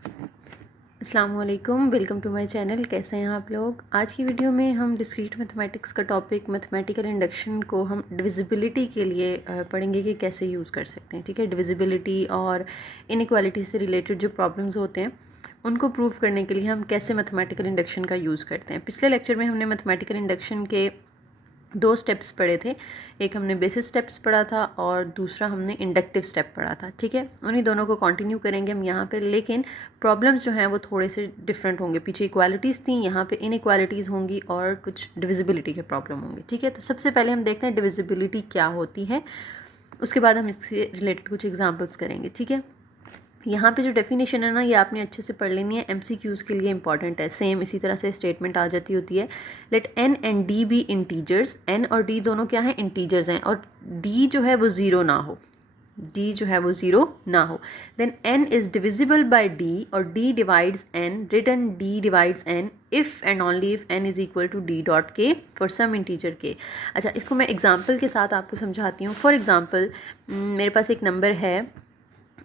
अस्सलाम वालेकुम, welcome to my channel. कैसे हैं आप लोग। आज की वीडियो में हम डिस्क्रीट मैथमेटिक्स का टॉपिक मैथमेटिकल इंडक्शन को हम डिविजिबिलिटी के लिए पढ़ेंगे कि कैसे यूज़ कर सकते हैं। ठीक है, डिविजिबिलिटी और इनइक्वालिटी से रिलेटेड जो प्रॉब्लम्स होते हैं उनको प्रूव करने के लिए हम कैसे मैथमेटिकल इंडक्शन का यूज़ करते हैं। पिछले लेक्चर में हमने मैथमेटिकल इंडक्शन के दो स्टेप्स पढ़े थे। एक हमने बेसिस स्टेप्स पढ़ा था और दूसरा हमने इंडक्टिव स्टेप पढ़ा था। ठीक है, उन्हीं दोनों को कंटिन्यू करेंगे हम यहाँ पे, लेकिन प्रॉब्लम्स जो हैं वो थोड़े से डिफरेंट होंगे। पीछे इक्वालिटीज़ थी, यहाँ पे इनइक्वालिटीज़ होंगी और कुछ डिविजिबिलिटी के प्रॉब्लम होंगे। ठीक है, तो सबसे पहले हम देखते हैं डिविजिबिलिटी क्या होती है, उसके बाद हम इससे रिलेटेड कुछ एग्जाम्पल्स करेंगे। ठीक है, यहाँ पे जो डेफिनेशन है ना, ये आपने अच्छे से पढ़ लेनी है, एमसीक्यूज़ के लिए इंपॉर्टेंट है। सेम इसी तरह से स्टेटमेंट आ जाती होती है, let n and d be integers. N और डी दोनों क्या हैं, इंटीजर्स हैं, और डी जो है वो ज़ीरो ना हो, डी जो है वो ज़ीरो ना हो। Then N is divisible by D और D divides N, return D divides N if and only if N is equal to D dot K for some integer K. अच्छा, इसको मैं एग्जाम्पल के साथ आपको समझाती हूँ। फॉर एग्ज़ाम्पल मेरे पास एक नंबर है,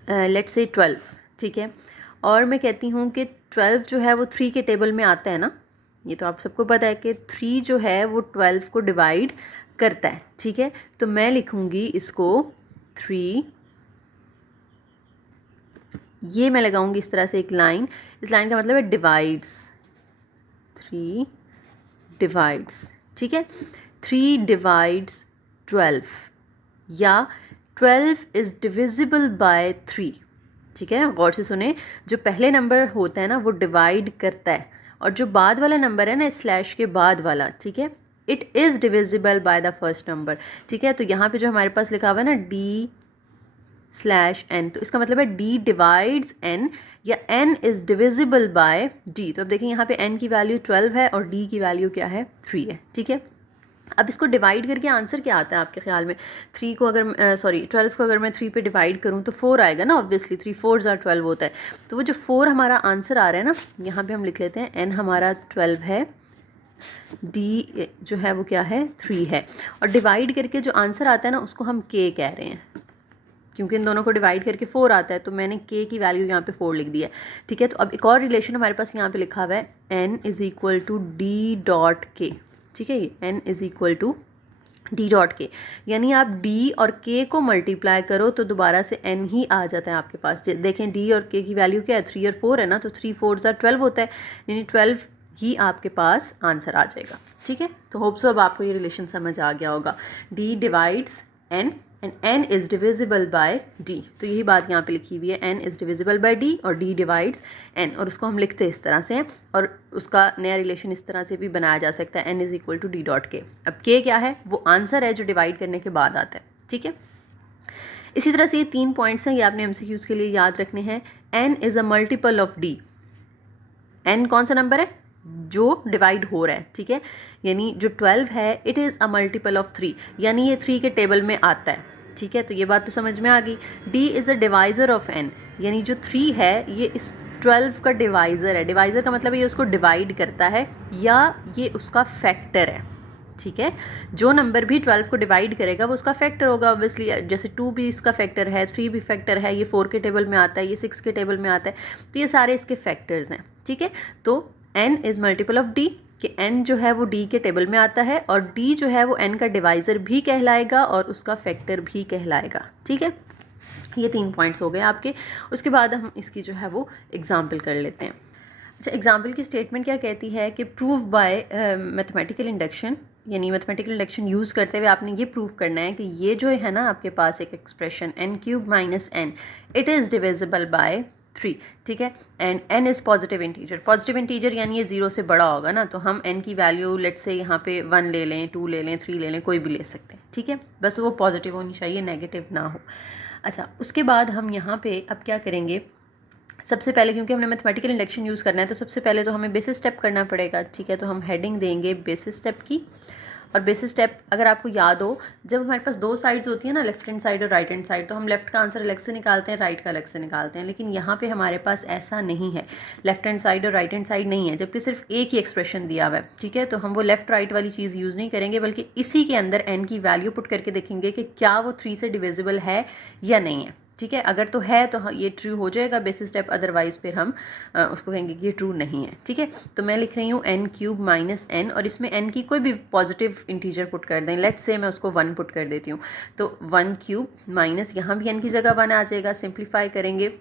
लेट्स से 12। ठीक है, और मैं कहती हूँ कि 12 जो है वो 3 के टेबल में आता है ना। ये तो आप सबको पता है कि 3 जो है वो 12 को डिवाइड करता है। ठीक है, तो मैं लिखूँगी इसको 3, ये मैं लगाऊंगी इस तरह से एक लाइन। इस लाइन का मतलब है डिवाइड्स, 3 डिवाइड्स। ठीक है, 3 डिवाइड्स 12 या 12 इज़ डिविजिबल बाय 3। ठीक है, गौर से सुने, जो पहले नंबर होता है ना वो डिवाइड करता है, और जो बाद वाला नंबर है ना स्लैश के बाद वाला, ठीक है, it is divisible by the first number. ठीक है, तो यहाँ पे जो हमारे पास लिखा हुआ है ना डी स्लैश एन, तो इसका मतलब है डी डिवाइड्स एन या n is divisible by d. तो अब देखें यहाँ पे एन की वैल्यू 12 है और डी की वैल्यू क्या है, 3 है। ठीक है, अब इसको डिवाइड करके आंसर क्या आता है आपके ख्याल में। 3 को अगर 12 को अगर मैं 3 पे डिवाइड करूँ तो 4 आएगा ना, ऑब्वियसली 3 4s are 12 होता है। तो वो जो 4 हमारा आंसर आ रहा है ना, यहाँ पे हम लिख लेते हैं n हमारा 12 है, d जो है वो क्या है, 3 है, और डिवाइड करके जो आंसर आता है ना उसको हम k कह रहे हैं, क्योंकि इन दोनों को डिवाइड करके 4 आता है, तो मैंने k की वैल्यू यहाँ पे 4 लिख दी है। ठीक है, तो अब एक और रिलेशन हमारे पास यहाँ पे लिखा हुआ है, n is equal to D dot k. ठीक है, ये n is equal to D dot k, यानी आप d और k को मल्टीप्लाई करो तो दोबारा से n ही आ जाता है आपके पास। देखें d और k की वैल्यू क्या है, 3 और 4 है ना, तो 3 4s are 12 होता है, यानी 12 ही आपके पास आंसर आ जाएगा। ठीक है, तो होप सो अब आपको ये रिलेशन समझ आ गया होगा, d divides n and n is divisible bye d। तो यही बात यहाँ पे लिखी हुई है, n is divisible bye d और d डिवाइड्स n, और उसको हम लिखते इस तरह से हैं, और उसका नया रिलेशन इस तरह से भी बनाया जा सकता है, n is equal to D dot k. अब k क्या है, वो आंसर है जो डिवाइड करने के बाद आता है। ठीक है, इसी तरह से ये 3 पॉइंट्स हैं, ये आपने एमसीक्यूज़ के लिए याद रखने हैं। n is a multiple of d, n कौन सा नंबर है, जो डिवाइड हो रहा है। ठीक है, यानी जो 12 है it is a multiple of 3, यानी ये 3 के टेबल में आता है। ठीक है, तो ये बात तो समझ में आ गई। d is a divisor of n, यानी जो 3 है ये इस 12 का डिवाइज़र है। डिवाइज़र का मतलब है ये उसको डिवाइड करता है या ये उसका फैक्टर है। ठीक है, जो नंबर भी 12 को डिवाइड करेगा वो उसका फैक्टर होगा ऑब्वियसली, जैसे 2 भी इसका फैक्टर है, 3 भी फैक्टर है, ये 4 के टेबल में आता है, ये 6 के टेबल में आता है, तो ये सारे इसके फैक्टर्स हैं। ठीक है, तो n is multiple of d, कि n जो है वो d के टेबल में आता है, और d जो है वो n का डिवाइज़र भी कहलाएगा और उसका फैक्टर भी कहलाएगा। ठीक है, ये 3 पॉइंट्स हो गए आपके। उसके बाद हम इसकी जो है वो एग्जाम्पल कर लेते हैं। अच्छा, एग्जाम्पल की स्टेटमेंट क्या कहती है कि प्रूव बाय मैथमेटिकल इंडक्शन, यानी मैथमेटिकल इंडक्शन यूज़ करते हुए आपने ये प्रूव करना है कि ये जो है ना आपके पास एक expression n³ minus n, it is divisible by 3। ठीक है, and n is positive integer. Positive integer यानी ये 0 से बड़ा होगा ना, तो हम n की वैल्यू लेट्स से यहाँ पे 1 ले लें, 2 ले लें, 3 ले लें, कोई भी ले सकते हैं। ठीक है, बस वो पॉजिटिव होनी चाहिए, नेगेटिव ना हो। अच्छा, उसके बाद हम यहाँ पे अब क्या करेंगे, सबसे पहले क्योंकि हमने मैथमेटिकल इंडक्शन यूज़ करना है तो सबसे पहले तो हमें बेसिस स्टेप करना पड़ेगा। ठीक है, तो हम हेडिंग देंगे बेसिस स्टेप की, और बेसिस स्टेप अगर आपको याद हो, जब हमारे पास दो साइड्स होती है ना, लेफ्ट हैंड साइड और राइट हैंड साइड, तो हम लेफ्ट का आंसर अलग से निकालते हैं, राइट का अलग से निकालते हैं, लेकिन यहाँ पे हमारे पास ऐसा नहीं है, लेफ्ट हैंड साइड और राइट हैंड साइड नहीं है, जबकि सिर्फ एक ही एक्सप्रेशन दिया हुआ है। ठीक है, तो हम वो लेफ्ट राइट वाली चीज़ यूज़ नहीं करेंगे, बल्कि इसी के अंदर n की वैल्यू पुट करके देखेंगे कि क्या वो 3 से डिविजिबल है या नहीं है। ठीक है, अगर तो है तो ये ट्रू हो जाएगा बेसिस स्टेप, अदरवाइज फिर हम उसको कहेंगे कि ये ट्रू नहीं है। ठीक है, तो मैं लिख रही हूँ n क्यूब माइनस n, और इसमें n की कोई भी पॉजिटिव इंटीजर पुट कर दें। लेट्स से मैं उसको 1 पुट कर देती हूँ, तो 1 क्यूब माइनस यहाँ भी n की जगह 1 आ जाएगा, सिंप्लीफाई करेंगे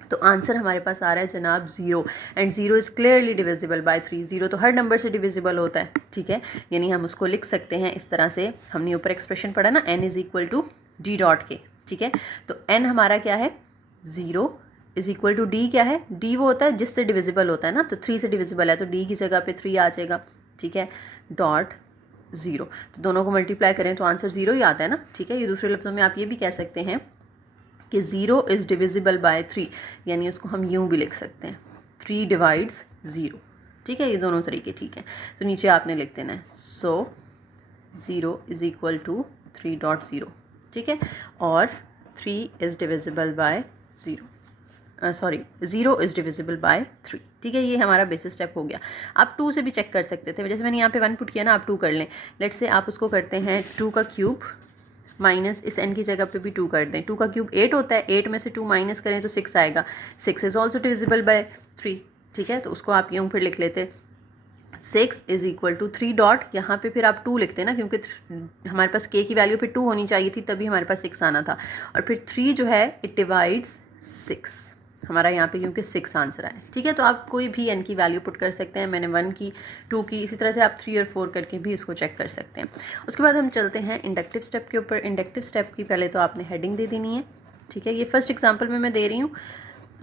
तो आंसर हमारे पास आ रहा है जनाब 0, and 0 is clearly divisible by 3। 0 तो हर नंबर से डिविजिबल होता है। ठीक है, यानी हम उसको लिख सकते हैं इस तरह से, हमने ऊपर एक्सप्रेशन पढ़ा ना n is equal to D dot k. ठीक है, तो n हमारा क्या है 0 इज़ इक्वल टू डी क्या है, d वो होता है जिससे डिविजिबल होता है ना, तो 3 से डिविजिबल है तो d की जगह पे 3 आ जाएगा। ठीक है, डॉट 0, तो दोनों को मल्टीप्लाई करें तो आंसर 0 ही आता है ना। ठीक है, ये दूसरे लफ्ज़ों में आप ये भी कह सकते हैं कि 0 इज़ डिविजिबल बाय 3, यानी उसको हम यूँ भी लिख सकते हैं 3 डिवाइड्स 0। ठीक है, ये दोनों तरीके ठीक है। तो नीचे आपने लिख देना है सो 0 इज़ इक्वल टू 3.0। ठीक है, और 3 is divisible bye 0, sorry 0 is divisible by 3। ठीक है, ये हमारा बेसिस स्टेप हो गया। आप 2 से भी चेक कर सकते थे, जैसे मैंने यहाँ पे 1 पुट किया ना, आप 2 कर लें। लेट्स से आप उसको करते हैं 2 का क्यूब माइनस इस n की जगह पे भी 2 कर दें। 2 का क्यूब 8 होता है, 8 में से 2 माइनस करें तो 6 आएगा। 6 इज़ ऑल्सो डिविजिबल बाय 3। ठीक है, तो उसको आप यूँ फिर लिख लेते 6 इज़ इक्वल टू 3 डॉट, यहाँ पे फिर आप 2 लिखते ना, क्योंकि हमारे पास k की वैल्यू पे 2 होनी चाहिए थी, तभी हमारे पास 6 आना था। और फिर 3 जो है इट डिवाइड्स 6, हमारा यहाँ पे क्योंकि 6 आंसर आए। ठीक है, तो आप कोई भी n की वैल्यू पुट कर सकते हैं। मैंने 1 की, 2 की, इसी तरह से आप 3 और 4 करके भी इसको चेक कर सकते हैं। उसके बाद हम चलते हैं इंडक्टिव स्टेप के ऊपर। इंडक्टिव स्टेप की पहले तो आपने हेडिंग दे देनी है। ठीक है, ये फर्स्ट एग्जाम्पल में मैं दे रही हूँ,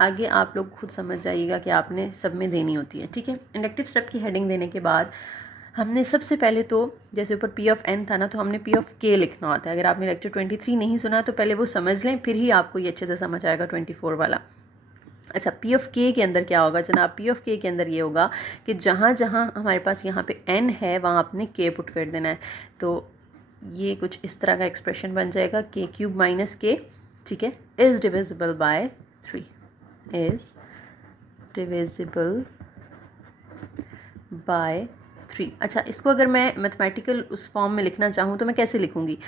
आगे आप लोग खुद समझ जाइएगा कि आपने सब में देनी होती है। ठीक है, इंडक्टिव स्टेप की हेडिंग देने के बाद हमने सबसे पहले तो जैसे ऊपर P ऑफ n था ना, तो हमने P ऑफ k लिखना होता है। अगर आपने लेक्चर 23 नहीं सुना तो पहले वो समझ लें, फिर ही आपको ये अच्छे से समझ आएगा 24 वाला। अच्छा, P ऑफ k के अंदर क्या होगा जनाब, P ऑफ k के अंदर ये होगा कि जहाँ जहाँ हमारे पास यहाँ पे n है वहाँ आपने k पुट कर देना है। तो ये कुछ इस तरह का एक्सप्रेशन बन जाएगा k क्यूब माइनस k, ठीक है, is divisible by 3, is divisible by 3। अच्छा, इसको अगर मैं मैथमेटिकल उस फॉर्म में लिखना चाहूँ तो मैं कैसे लिखूँगी,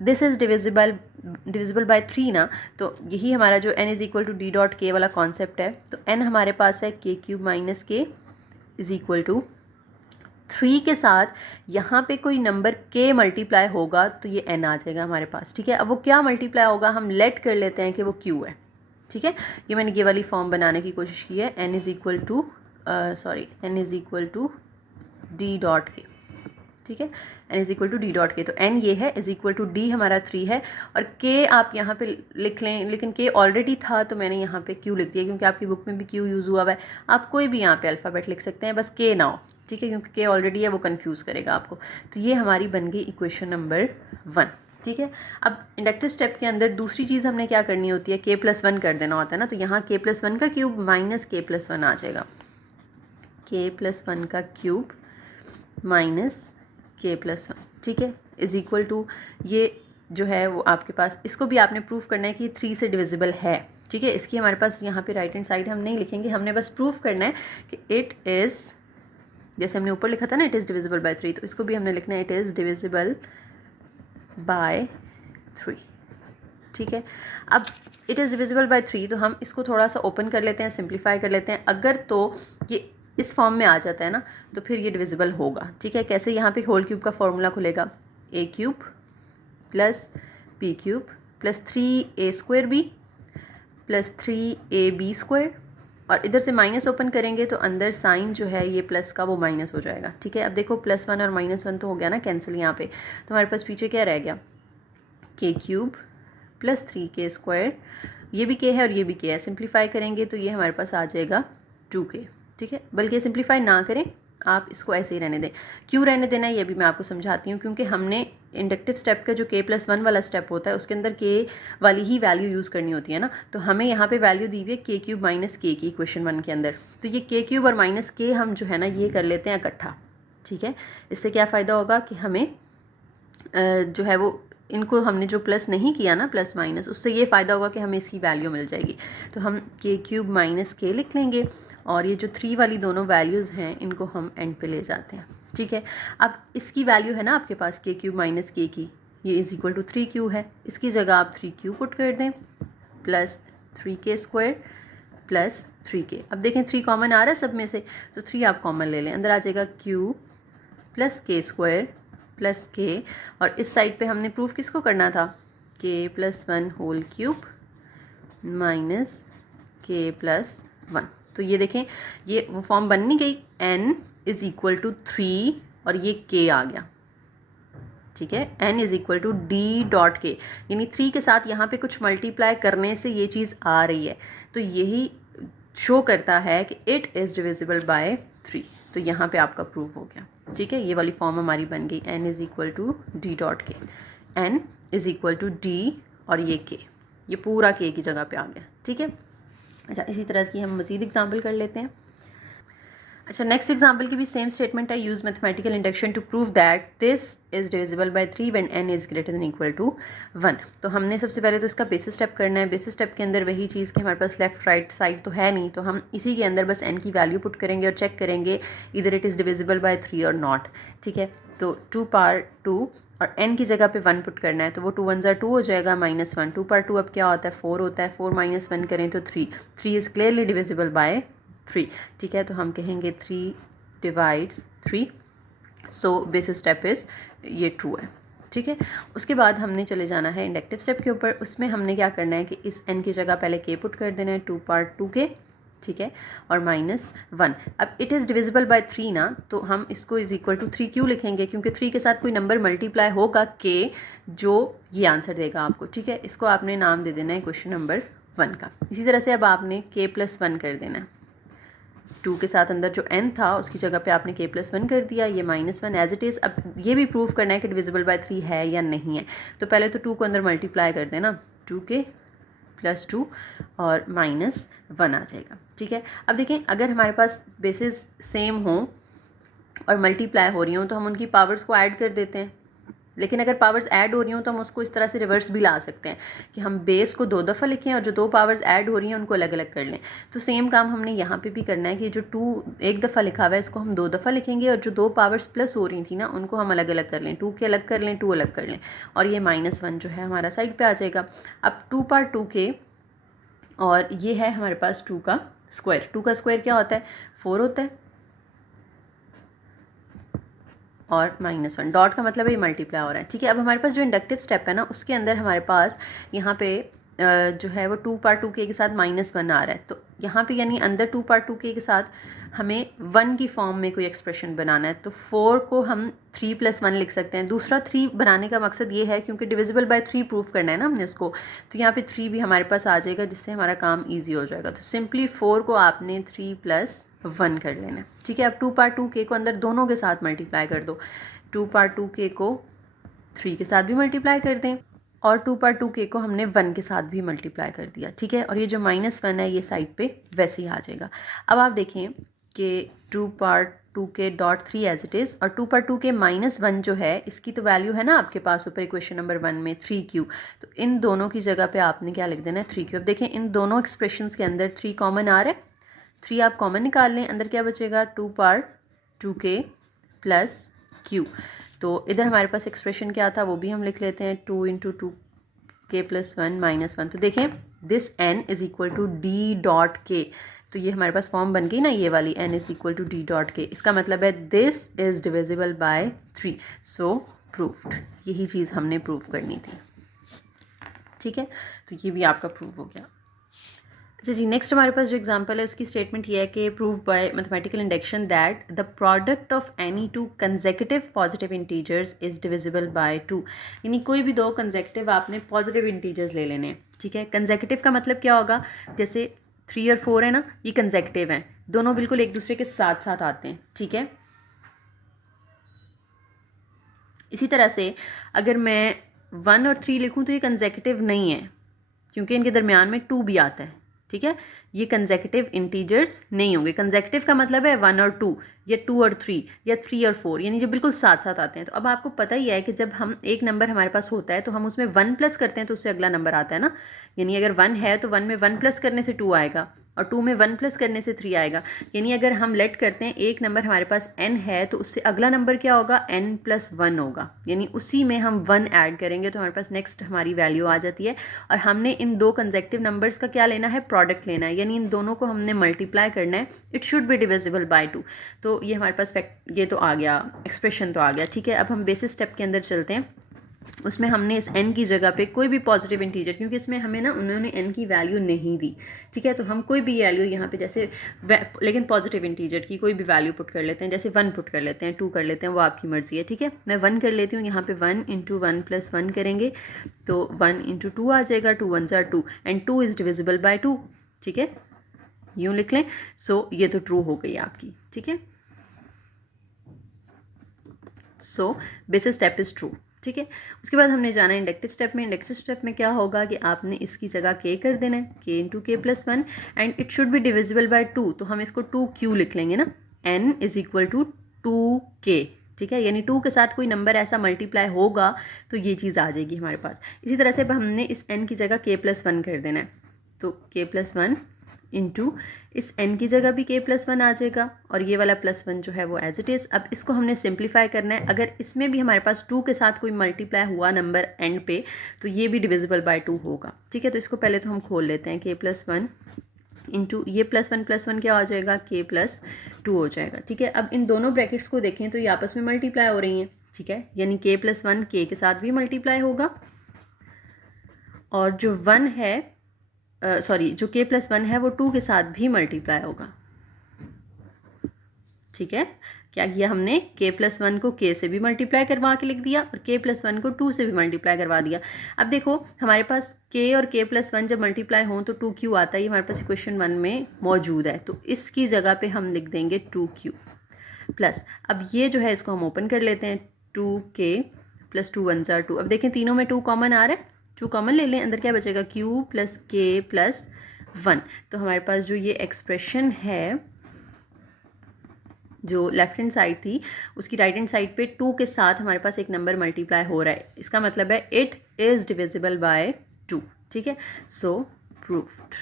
दिस इज़ डिविजिबल बाय 3 ना, तो यही हमारा जो n is equal to D dot k वाला कॉन्सेप्ट है। तो n हमारे पास है k cube minus k is equal to 3 के साथ यहाँ पे कोई नंबर k मल्टीप्लाई होगा तो ये n आ जाएगा हमारे पास। ठीक है, अब वो क्या मल्टीप्लाई होगा हम लेट कर लेते हैं कि वो q है। ठीक है, ये मैंने ये वाली फॉर्म बनाने की कोशिश की है, n is equal to n is equal to D dot k. ठीक है, n is equal to D dot k, तो n ये है, इज़ इक्वल टू d हमारा 3 है, और k आप यहाँ पे लिख लें, लेकिन k ऑलरेडी था तो मैंने यहाँ पे q लिख दिया, क्योंकि आपकी बुक में भी q यूज़ हुआ हुआ है। आप कोई भी यहाँ पे अल्फ़ाबेट लिख सकते हैं, बस k ना हो। ठीक है, क्योंकि k ऑलरेडी है, वो कन्फ्यूज़ करेगा आपको। तो ये हमारी बन गई इक्वेशन नंबर 1। ठीक है, अब इंडक्टिव स्टेप के अंदर दूसरी चीज़ हमने क्या करनी होती है, k+1 कर देना होता है ना, तो यहाँ k+1 का क्यूब माइनस k+1 आ जाएगा, k+1 का क्यूब माइनस k+1। ठीक है, इज़ इक्वल टू ये जो है वो आपके पास, इसको भी आपने प्रूफ करना है कि 3 से डिविजिबल है। ठीक है, इसकी हमारे पास यहाँ पे राइट हैंड साइड हम नहीं लिखेंगे, हमने बस प्रूफ करना है कि इट इज़, जैसे हमने ऊपर लिखा था ना इट इज़ डिविजिबल बाय 3, तो इसको भी हमने लिखना है इट इज़ डिविजिबल बाय 3। ठीक है, अब इट इज़ डिविजिबल बाय 3, तो हम इसको थोड़ा सा ओपन कर लेते हैं, सिंप्लीफाई कर लेते हैं। अगर तो ये इस फॉर्म में आ जाता है ना, तो फिर ये डिविजिबल होगा। ठीक है, कैसे, यहाँ पे होल क्यूब का फॉर्मूला खुलेगा, a cube plus b cube plus 3a² plus 3ab², और इधर से माइनस ओपन करेंगे तो अंदर साइन जो है ये प्लस का वो माइनस हो जाएगा। ठीक है, अब देखो +1 और -1 तो हो गया ना कैंसिल यहाँ पे, तो हमारे पास पीछे क्या रह गया, k क्यूब प्लस 3k², ये भी k है और ये भी k है, सिंप्लीफाई करेंगे तो ये हमारे पास आ जाएगा 2k। ठीक है, बल्कि सिंप्लीफाई ना करें, आप इसको ऐसे ही रहने दें। क्यों रहने देना है ये भी मैं आपको समझाती हूँ, क्योंकि हमने इंडक्टिव स्टेप का जो k+1 वाला स्टेप होता है उसके अंदर k वाली ही वैल्यू यूज़ करनी होती है ना, तो हमें यहाँ पे वैल्यू दी हुई है k क्यूब माइनस k की इक्वेशन 1 के अंदर, तो ये k क्यूब और माइनस k हम जो है ना ये कर लेते हैं इकट्ठा। ठीक है, इससे क्या फ़ायदा होगा कि हमें जो है वो, इनको हमने जो प्लस नहीं किया ना प्लस माइनस, उससे ये फ़ायदा होगा कि हमें इसकी वैल्यू मिल जाएगी। तो हम k क्यूब माइनस k लिख लेंगे, और ये जो 3 वाली दोनों वैल्यूज़ हैं इनको हम एंड पे ले जाते हैं। ठीक है, अब इसकी वैल्यू है ना आपके पास k क्यूब माइनस k की, ये इज़ इक्वल टू 3q है, इसकी जगह आप 3q पुट कर दें, प्लस 3k² प्लस 3k। अब देखें 3 कॉमन आ रहा है सब में से, तो 3 आप कॉमन ले लें, अंदर आ जाएगा q plus k² plus k। और इस साइड पे हमने प्रूफ किसको करना था, k + 1 whole cube minus k + 1। तो ये देखें ये वो फॉर्म बन नहीं गई, n = 3 और ये k आ गया, ठीक है, n = d.k, यानी 3 के साथ यहाँ पे कुछ मल्टीप्लाई करने से ये चीज़ आ रही है, तो यही शो करता है कि इट इज़ डिविजिबल बाय 3। तो यहाँ पे आपका प्रूफ हो गया, ठीक है, ये वाली फॉर्म हमारी बन गई, n = d.k, n = d और ये k, ये पूरा k की जगह पे आ गया, ठीक है। अच्छा, इसी तरह की हम मज़ीद एग्जांपल कर लेते हैं। अच्छा, नेक्स्ट एग्जांपल की भी सेम स्टेटमेंट है, use mathematical induction to prove that this is divisible by 3 when n is greater than equal to 1। तो हमने सबसे पहले तो इसका बेसिस स्टेप करना है। बेसिस स्टेप के अंदर वही चीज़ कि हमारे पास लेफ्ट राइट साइड तो है नहीं, तो हम इसी के अंदर बस n की वैल्यू पुट करेंगे और चेक करेंगे इधर इट इज़ डिविजिबल बाय 3 और नॉट, ठीक है। तो 2 पावर 2 और n की जगह पे 1 पुट करना है, तो वो 2 × 1 2 हो जाएगा -1। 2 पावर 2 अब क्या होता है, 4 होता है, 4 - 1 करें तो 3। 3 इज़ क्लियरली डिविजिबल बाय 3, ठीक है। तो हम कहेंगे 3 divides 3, so basis step is ये ट्रू है, ठीक है। उसके बाद हमने चले जाना है इंडक्टिव स्टेप के ऊपर। उसमें हमने क्या करना है कि इस n की जगह पहले k पुट कर देना है, 2 पावर 2k, ठीक है, और -1। अब इट इज़ डिविजिबल बाय 3 ना, तो हम इसको = 3 क्यों लिखेंगे, क्योंकि 3 के साथ कोई नंबर मल्टीप्लाई होगा k जो ये आंसर देगा आपको, ठीक है। इसको आपने नाम दे देना है क्वेश्चन नंबर 1 का। इसी तरह से अब आपने k + 1 कर देना है, 2 के साथ अंदर जो n था उसकी जगह पे आपने k + 1 कर दिया, ये -1 एज इट इज़। अब ये भी प्रूव करना है कि डिविजिबल बाय 3 है या नहीं है, तो पहले तो 2 को अंदर मल्टीप्लाई कर देना, 2k + 2 और -1 आ जाएगा, ठीक है। अब देखें अगर हमारे पास बेसिस सेम हो और मल्टीप्लाई हो रही हो तो हम उनकी पावर्स को ऐड कर देते हैं, लेकिन अगर पावर्स ऐड हो रही हो तो हम उसको इस तरह से रिवर्स भी ला सकते हैं कि हम बेस को 2 दफ़ा लिखें और जो 2 पावर्स ऐड हो रही हैं उनको अलग अलग कर लें। तो सेम काम हमने यहाँ पे भी करना है कि जो 2 एक दफ़ा लिखा हुआ है इसको हम 2 दफ़ा लिखेंगे और जो 2 पावर्स प्लस हो रही थी ना उनको हम अलग अलग कर लें, 2 के अलग कर लें, 2 अलग कर लें, और ये -1 जो है हमारा साइड पर आ जाएगा। अब 2 पावर 2k और ये है हमारे पास 2 का स्क्वायर। 2 का स्क्वायर क्या होता है, 4 होता है, और -1 डॉट का मतलब ये मल्टीप्लाई हो रहा है, ठीक है। अब हमारे पास जो इंडक्टिव स्टेप है ना उसके अंदर हमारे पास यहाँ पे जो है वो 2 पावर 2k के साथ -1 आ रहा है, तो यहाँ पे यानी अंदर 2 पावर 2k के साथ हमें 1 की फॉर्म में कोई एक्सप्रेशन बनाना है, तो 4 को हम 3 + 1 लिख सकते हैं। दूसरा 3 बनाने का मकसद ये है क्योंकि डिविजिबल बाय 3 प्रूफ करना है ना हमने उसको, तो यहाँ पे 3 भी हमारे पास आ जाएगा जिससे हमारा काम ईजी हो जाएगा। तो सिंपली 4 को आपने 3 + 1 कर लेना, ठीक है। अब 2 पावर 2k को अंदर दोनों के साथ मल्टीप्लाई कर दो, 2 पावर 2k को 3 के साथ भी मल्टीप्लाई कर दें और 2 पावर 2k को हमने 1 के साथ भी मल्टीप्लाई कर दिया, ठीक है। और ये जो -1 है ये साइड पे वैसे ही आ जाएगा। अब आप देखें कि 2 power 2k dot 3 as it is और 2 पावर 2k -1 जो है इसकी तो वैल्यू है ना आपके पास ऊपर इक्वेशन नंबर 1 में 3q, तो इन दोनों की जगह पे आपने क्या लिख देना है 3q। अब देखें इन दोनों एक्सप्रेशंस के अंदर 3 कॉमन आ रहा है, 3 आप कॉमन निकाल लें, अंदर क्या बचेगा 2 पावर 2k प्लस q। तो इधर हमारे पास एक्सप्रेशन क्या था वो भी हम लिख लेते हैं, 2 × 2k + 1 -1। तो देखें दिस n = d.k, तो ये हमारे पास फॉर्म बन गई ना ये वाली, n = d.k। इसका मतलब है this is divisible by 3, so proofed. यही चीज़ हमने प्रूफ करनी थी, ठीक है। तो ये भी आपका प्रूफ हो गया। अच्छा जी, नेक्स्ट हमारे पास जो एग्जांपल है उसकी स्टेटमेंट ये है कि prove by mathematical induction that the product of any 2 consecutive positive integers is divisible bye 2, यानी कोई भी 2 कंसेक्यूटिव आपने पॉजिटिव इंटीजर्स ले लेने हैं, ठीक है। कंसेक्यूटिव का मतलब क्या होगा, जैसे 3 और 4 है ना ये कंसेक्यूटिव हैं, दोनों बिल्कुल एक दूसरे के साथ साथ आते हैं, ठीक है। इसी तरह से अगर मैं 1 और 3 लिखूँ तो ये कंसेक्यूटिव नहीं है क्योंकि इनके दरमियान में 2 भी आता है, ठीक है। ये कंसेक्यूटिव इंटीजर्स नहीं होंगे। कंसेक्यूटिव का मतलब है 1 और 2 या 2 और 3 या 3 और 4, यानी जो बिल्कुल साथ साथ आते हैं। तो अब आपको पता ही है कि जब हम एक नंबर हमारे पास होता है तो हम उसमें 1 प्लस करते हैं तो उससे अगला नंबर आता है ना, यानी अगर 1 है तो 1 में 1 प्लस करने से 2 आएगा, और 2 में 1 प्लस करने से 3 आएगा। यानी अगर हम लेट करते हैं एक नंबर हमारे पास n है तो उससे अगला नंबर क्या होगा, n+1 होगा, यानी उसी में हम 1 ऐड करेंगे तो हमारे पास नेक्स्ट हमारी वैल्यू आ जाती है। और हमने इन दो कंसेक्टिव नंबर्स का क्या लेना है, प्रोडक्ट लेना है, यानी इन दोनों को हमने मल्टीप्लाई करना है। It should be divisible by 2। तो ये हमारे पास फैक्ट ये तो आ गया, एक्सप्रेशन तो आ गया, ठीक है। अब हम बेसिस स्टेप के अंदर चलते हैं। उसमें हमने इस n की जगह पे कोई भी पॉजिटिव इंटीजर, क्योंकि इसमें हमें ना उन्होंने n की वैल्यू नहीं दी, ठीक है, तो हम कोई भी वैल्यू यहाँ पे जैसे लेकिन पॉजिटिव इंटीजर की कोई भी वैल्यू पुट कर लेते हैं, जैसे 1 पुट कर लेते हैं, 2 कर लेते हैं, वो आपकी मर्जी है, ठीक है। मैं 1 कर लेती हूँ, यहाँ पे 1 × 1 + 1 करेंगे तो 1 × 2 आ जाएगा, 2 1s are 2 and 2 is divisible bye 2, ठीक है, यूँ लिख लें। सो ये तो ट्रू हो गई आपकी, ठीक है। सो बेसिस स्टेप इज़ ट्रू, ठीक है। उसके बाद हमने जाना इंडक्टिव स्टेप में। इंडक्टिव स्टेप में क्या होगा कि आपने इसकी जगह k कर देना है, k × k+1 and it should be divisible by 2, तो हम इसको 2q लिख लेंगे ना, n = 2k, ठीक है, यानी 2 के साथ कोई नंबर ऐसा मल्टीप्लाई होगा तो ये चीज़ आ जाएगी हमारे पास। इसी तरह से अब हमने इस n की जगह k+1 कर देना है, तो k+1 इंटू इस n की जगह भी k+1 आ जाएगा और ये वाला +1 जो है वो एज इट इज़। अब इसको हमने सिंप्लीफाई करना है। अगर इसमें भी हमारे पास 2 के साथ कोई मल्टीप्लाई हुआ नंबर एंड पे तो ये भी डिविजिबल बाय 2 होगा, ठीक है। तो इसको पहले तो हम खोल लेते हैं, k+1 इंटू ये +1 क्या हो जाएगा, k+2 हो जाएगा, ठीक है। अब इन दोनों ब्रैकेट्स को देखें तो ये आपस में मल्टीप्लाई हो रही हैं, ठीक है, यानी k+1 k के साथ भी मल्टीप्लाई होगा और जो 1 है जो k+1 है वो 2 के साथ भी मल्टीप्लाई होगा, ठीक है। क्या किया हमने, k+1 को k से भी मल्टीप्लाई करवा के लिख दिया और k+1 को 2 से भी मल्टीप्लाई करवा दिया। अब देखो हमारे पास k और k+1 जब मल्टीप्लाई हों तो 2q आता है, हमारे पास इक्वेशन 1 में मौजूद है, तो इसकी जगह पे हम लिख देंगे 2q प्लस, अब ये जो है इसको हम ओपन कर लेते हैं, 2k + 2 1s are 2। अब देखें तीनों में 2 कॉमन आ रहा है, 2 कॉमन ले लें, अंदर क्या बचेगा, q + k + 1। तो हमारे पास जो ये एक्सप्रेशन है जो लेफ्ट हैंड साइड थी उसकी राइट हैंड साइड पे 2 के साथ हमारे पास एक नंबर मल्टीप्लाई हो रहा है, इसका मतलब है इट इज़ डिविजिबल बाय 2, ठीक है। सो प्रूव्ड।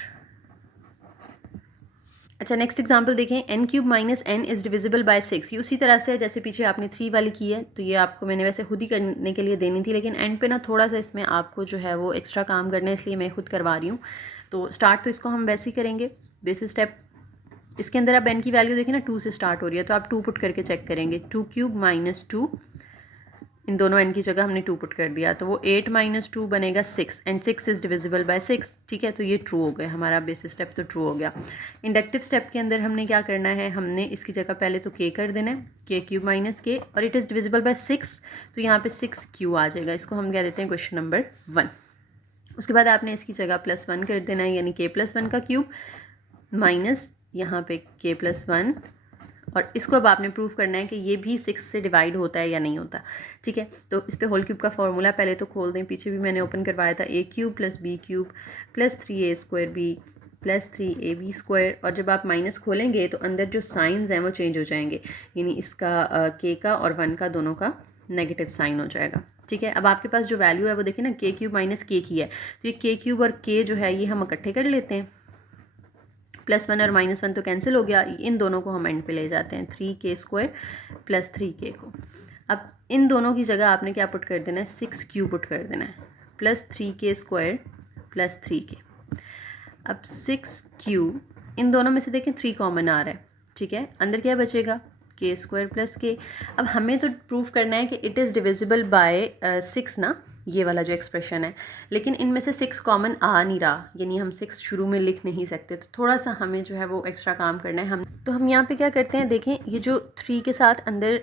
अच्छा नेक्स्ट एग्जांपल देखें, n³ - n is divisible bye 6। ये उसी तरह से जैसे पीछे आपने 3 वाली की है, तो ये आपको मैंने वैसे खुद ही करने के लिए देनी थी, लेकिन एंड पे ना थोड़ा सा इसमें आपको जो है वो एक्स्ट्रा काम करना है, इसलिए मैं खुद करवा रही हूँ। तो स्टार्ट तो इसको हम वैसे ही करेंगे, बेसिस स्टेप। इसके अंदर आप n की वैल्यू देखें ना 2 से स्टार्ट हो रही है, तो आप 2 पुट करके चेक करेंगे, 2³ - 2, इन दोनों n की जगह हमने 2 पुट कर दिया, तो वो 8 - 2 बनेगा 6 एंड 6 इज़ डिविजिबल बाय 6, ठीक है। तो ये ट्रू हो गया, हमारा बेसिस स्टेप तो ट्रू हो गया। इंडक्टिव स्टेप के अंदर हमने क्या करना है, हमने इसकी जगह पहले तो k कर देना है, k³ - k, और इट इज़ डिविजिबल बाय 6, तो यहाँ पे 6q आ जाएगा, इसको हम कह देते हैं क्वेश्चन नंबर 1। उसके बाद आपने इसकी जगह +1 कर देना है, यानी k+1 का क्यूब माइनस यहाँ पे k+1, और इसको अब आपने प्रूव करना है कि ये भी 6 से डिवाइड होता है या नहीं होता, ठीक है। तो इस पे होल क्यूब का फॉर्मूला पहले तो खोल दें, पीछे भी मैंने ओपन करवाया था, a³ + b³ + 3a² + 3ab², और जब आप माइनस खोलेंगे तो अंदर जो साइंस हैं वो चेंज हो जाएंगे, यानी इसका k का और 1 का दोनों का नेगेटिव साइन हो जाएगा, ठीक है। अब आपके पास जो वैल्यू है वो देखिए ना, k³ - k की है, तो ये k³ और k जो है ये हम इकट्ठे कर लेते हैं, +1 और -1 तो कैंसिल हो गया, इन दोनों को हम एंड पे ले जाते हैं, 3k² + 3k को। अब इन दोनों की जगह आपने क्या पुट कर देना है, 6q पुट कर देना है, + 3k² + 3k। अब 6q, इन दोनों में से देखें 3 कॉमन आ रहा है, ठीक है, अंदर क्या बचेगा, k² + k। अब हमें तो प्रूव करना है कि इट इज़ डिविजिबल बाय 6 ना, ये वाला जो एक्सप्रेशन है, लेकिन इनमें से 6 कॉमन आ नहीं रहा, यानी हम 6 शुरू में लिख नहीं सकते, तो थोड़ा सा हमें जो है वो एक्स्ट्रा काम करना है। हम यहाँ पे क्या करते हैं, देखें ये जो 3 के साथ अंदर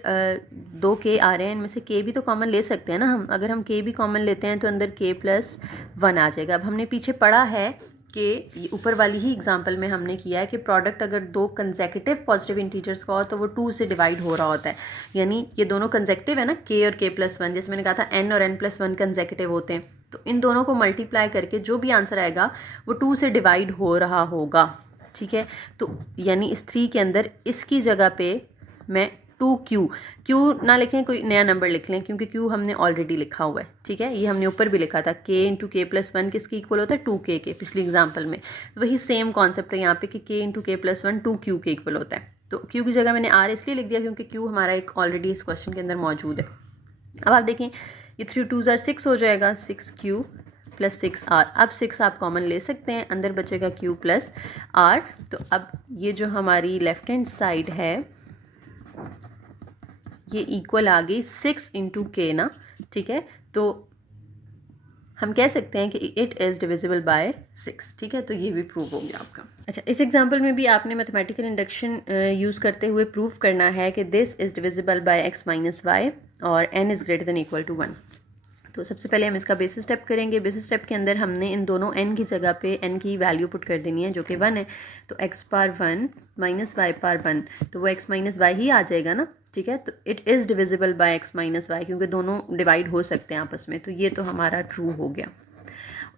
2 k आ रहे हैं, इनमें से k भी तो कॉमन ले सकते हैं ना हम, अगर हम k भी कॉमन लेते हैं तो अंदर k + 1 आ जाएगा। अब हमने पीछे पढ़ा है कि ऊपर वाली ही एग्जांपल में हमने किया है कि प्रोडक्ट अगर 2 कंसेक्यूटिव पॉजिटिव इंटीजर्स का हो तो वो 2 से डिवाइड हो रहा होता है, यानी ये दोनों कंसेक्यूटिव है ना, k और k+1, जैसे मैंने कहा था n और n+1 कंसेक्यूटिव होते हैं, तो इन दोनों को मल्टीप्लाई करके जो भी आंसर आएगा वो 2 से डिवाइड हो रहा होगा, ठीक है। तो यानी इस 3 के अंदर इसकी जगह पे मैं टू क्यू, क्यू ना लिखें, कोई नया नंबर लिख लें क्योंकि क्यू हमने ऑलरेडी लिखा हुआ है, ठीक है। ये हमने ऊपर भी लिखा था k इंटू के प्लस वन किसके इक्वल होता है 2k के, पिछली एग्जाम्पल में। वही सेम कॉन्सेप्ट है यहाँ पे कि k इंटू के प्लस वन 2q के इक्वल होता है। तो q की जगह मैंने r इसलिए लिख दिया क्योंकि q हमारा एक ऑलरेडी इस क्वेश्चन के अंदर मौजूद है। अब आप देखें ये 3 2 6 हो जाएगा, 6q प्लस 6r। अब 6 आप कॉमन ले सकते हैं, अंदर बचेगा q प्लस r। तो अब ये जो हमारी लेफ्ट हैंड साइड है ये इक्वल आ गई 6 इंटू के ना, ठीक है। तो हम कह सकते हैं कि इट इज़ डिविजिबल बाय 6, ठीक है। तो ये भी प्रूव हो गया आपका। अच्छा, इस एग्जांपल में भी आपने मैथमेटिकल इंडक्शन यूज़ करते हुए प्रूव करना है कि this is divisible by x minus y और n is greater than equal to 1। तो सबसे पहले हम इसका बेसिस स्टेप करेंगे। बेसिस स्टेप के अंदर हमने इन दोनों n की जगह पे n की वैल्यू पुट कर देनी है जो कि 1 है। तो x पार 1 माइनस वाई पार 1, तो वो x माइनस वाई ही आ जाएगा ना, ठीक है। तो it is divisible by x minus y क्योंकि दोनों डिवाइड हो सकते हैं आपस में, तो ये तो हमारा ट्रू हो गया।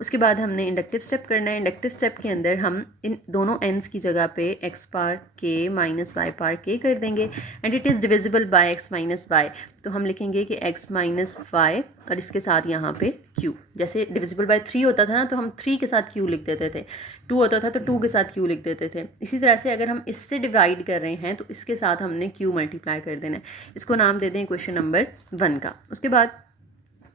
उसके बाद हमने इंडक्टिव स्टेप करना है। इंडक्टिव स्टेप के अंदर हम इन दोनों एंस की जगह पे x पार k माइनस वाई पार k कर देंगे and it is divisible by x minus y. तो हम लिखेंगे कि x माइनस वाई और इसके साथ यहाँ पे q। जैसे डिविजिबल बाय 3 होता था ना तो हम 3 के साथ q लिख देते थे, 2 होता था तो 2 के साथ q लिख देते थे। इसी तरह से अगर हम इससे डिवाइड कर रहे हैं तो इसके साथ हमने q मल्टीप्लाई कर देना है। इसको नाम दे दें क्वेश्चन नंबर 1 का। उसके बाद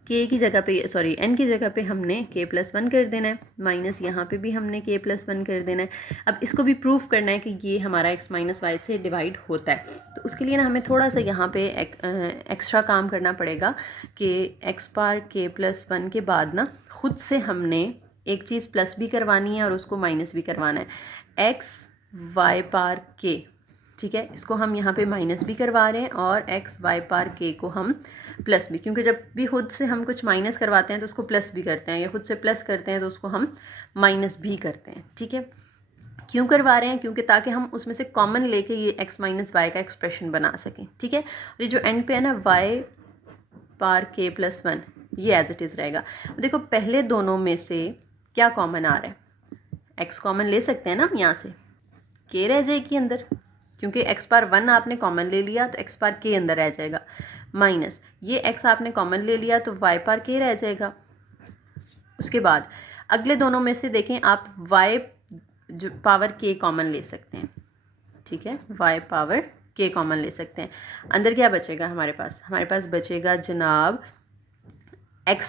k की जगह पे n की जगह पे हमने k प्लस 1 कर देना है, माइनस यहाँ पे भी हमने k प्लस 1 कर देना है। अब इसको भी प्रूफ करना है कि ये हमारा x माइनस वाई से डिवाइड होता है। तो उसके लिए ना हमें थोड़ा सा यहाँ पे एक्स्ट्रा काम करना पड़ेगा कि x पार k प्लस 1 के बाद ना खुद से हमने एक चीज़ प्लस भी करवानी है और उसको माइनस भी करवाना है। x y पार k, ठीक है, इसको हम यहाँ पे माइनस भी करवा रहे हैं और x y पार k को हम प्लस भी, क्योंकि जब भी खुद से हम कुछ माइनस करवाते हैं तो उसको प्लस भी करते हैं, या खुद से प्लस करते हैं तो उसको हम माइनस भी करते हैं, ठीक है। क्यों करवा रहे हैं? क्योंकि ताकि हम उसमें से कॉमन लेके ये x माइनस वाई का एक्सप्रेशन बना सकें, ठीक है। और ये जो एंड पे है ना y पार k प्लस 1, ये एज इट इज़ रहेगा। देखो पहले दोनों में से क्या कॉमन आ रहा है, x कॉमन ले सकते हैं ना हम यहाँ से, k रह जाएगी अंदर, क्योंकि x पार 1 आपने कॉमन ले लिया तो x पार k अंदर रह जाएगा, माइनस ये x आपने कॉमन ले लिया तो y पार k रह जाएगा। उसके बाद अगले दोनों में से देखें आप y जो पावर k कॉमन ले सकते हैं, ठीक है, y पावर k कॉमन ले सकते हैं। अंदर क्या बचेगा हमारे पास बचेगा जनाब x,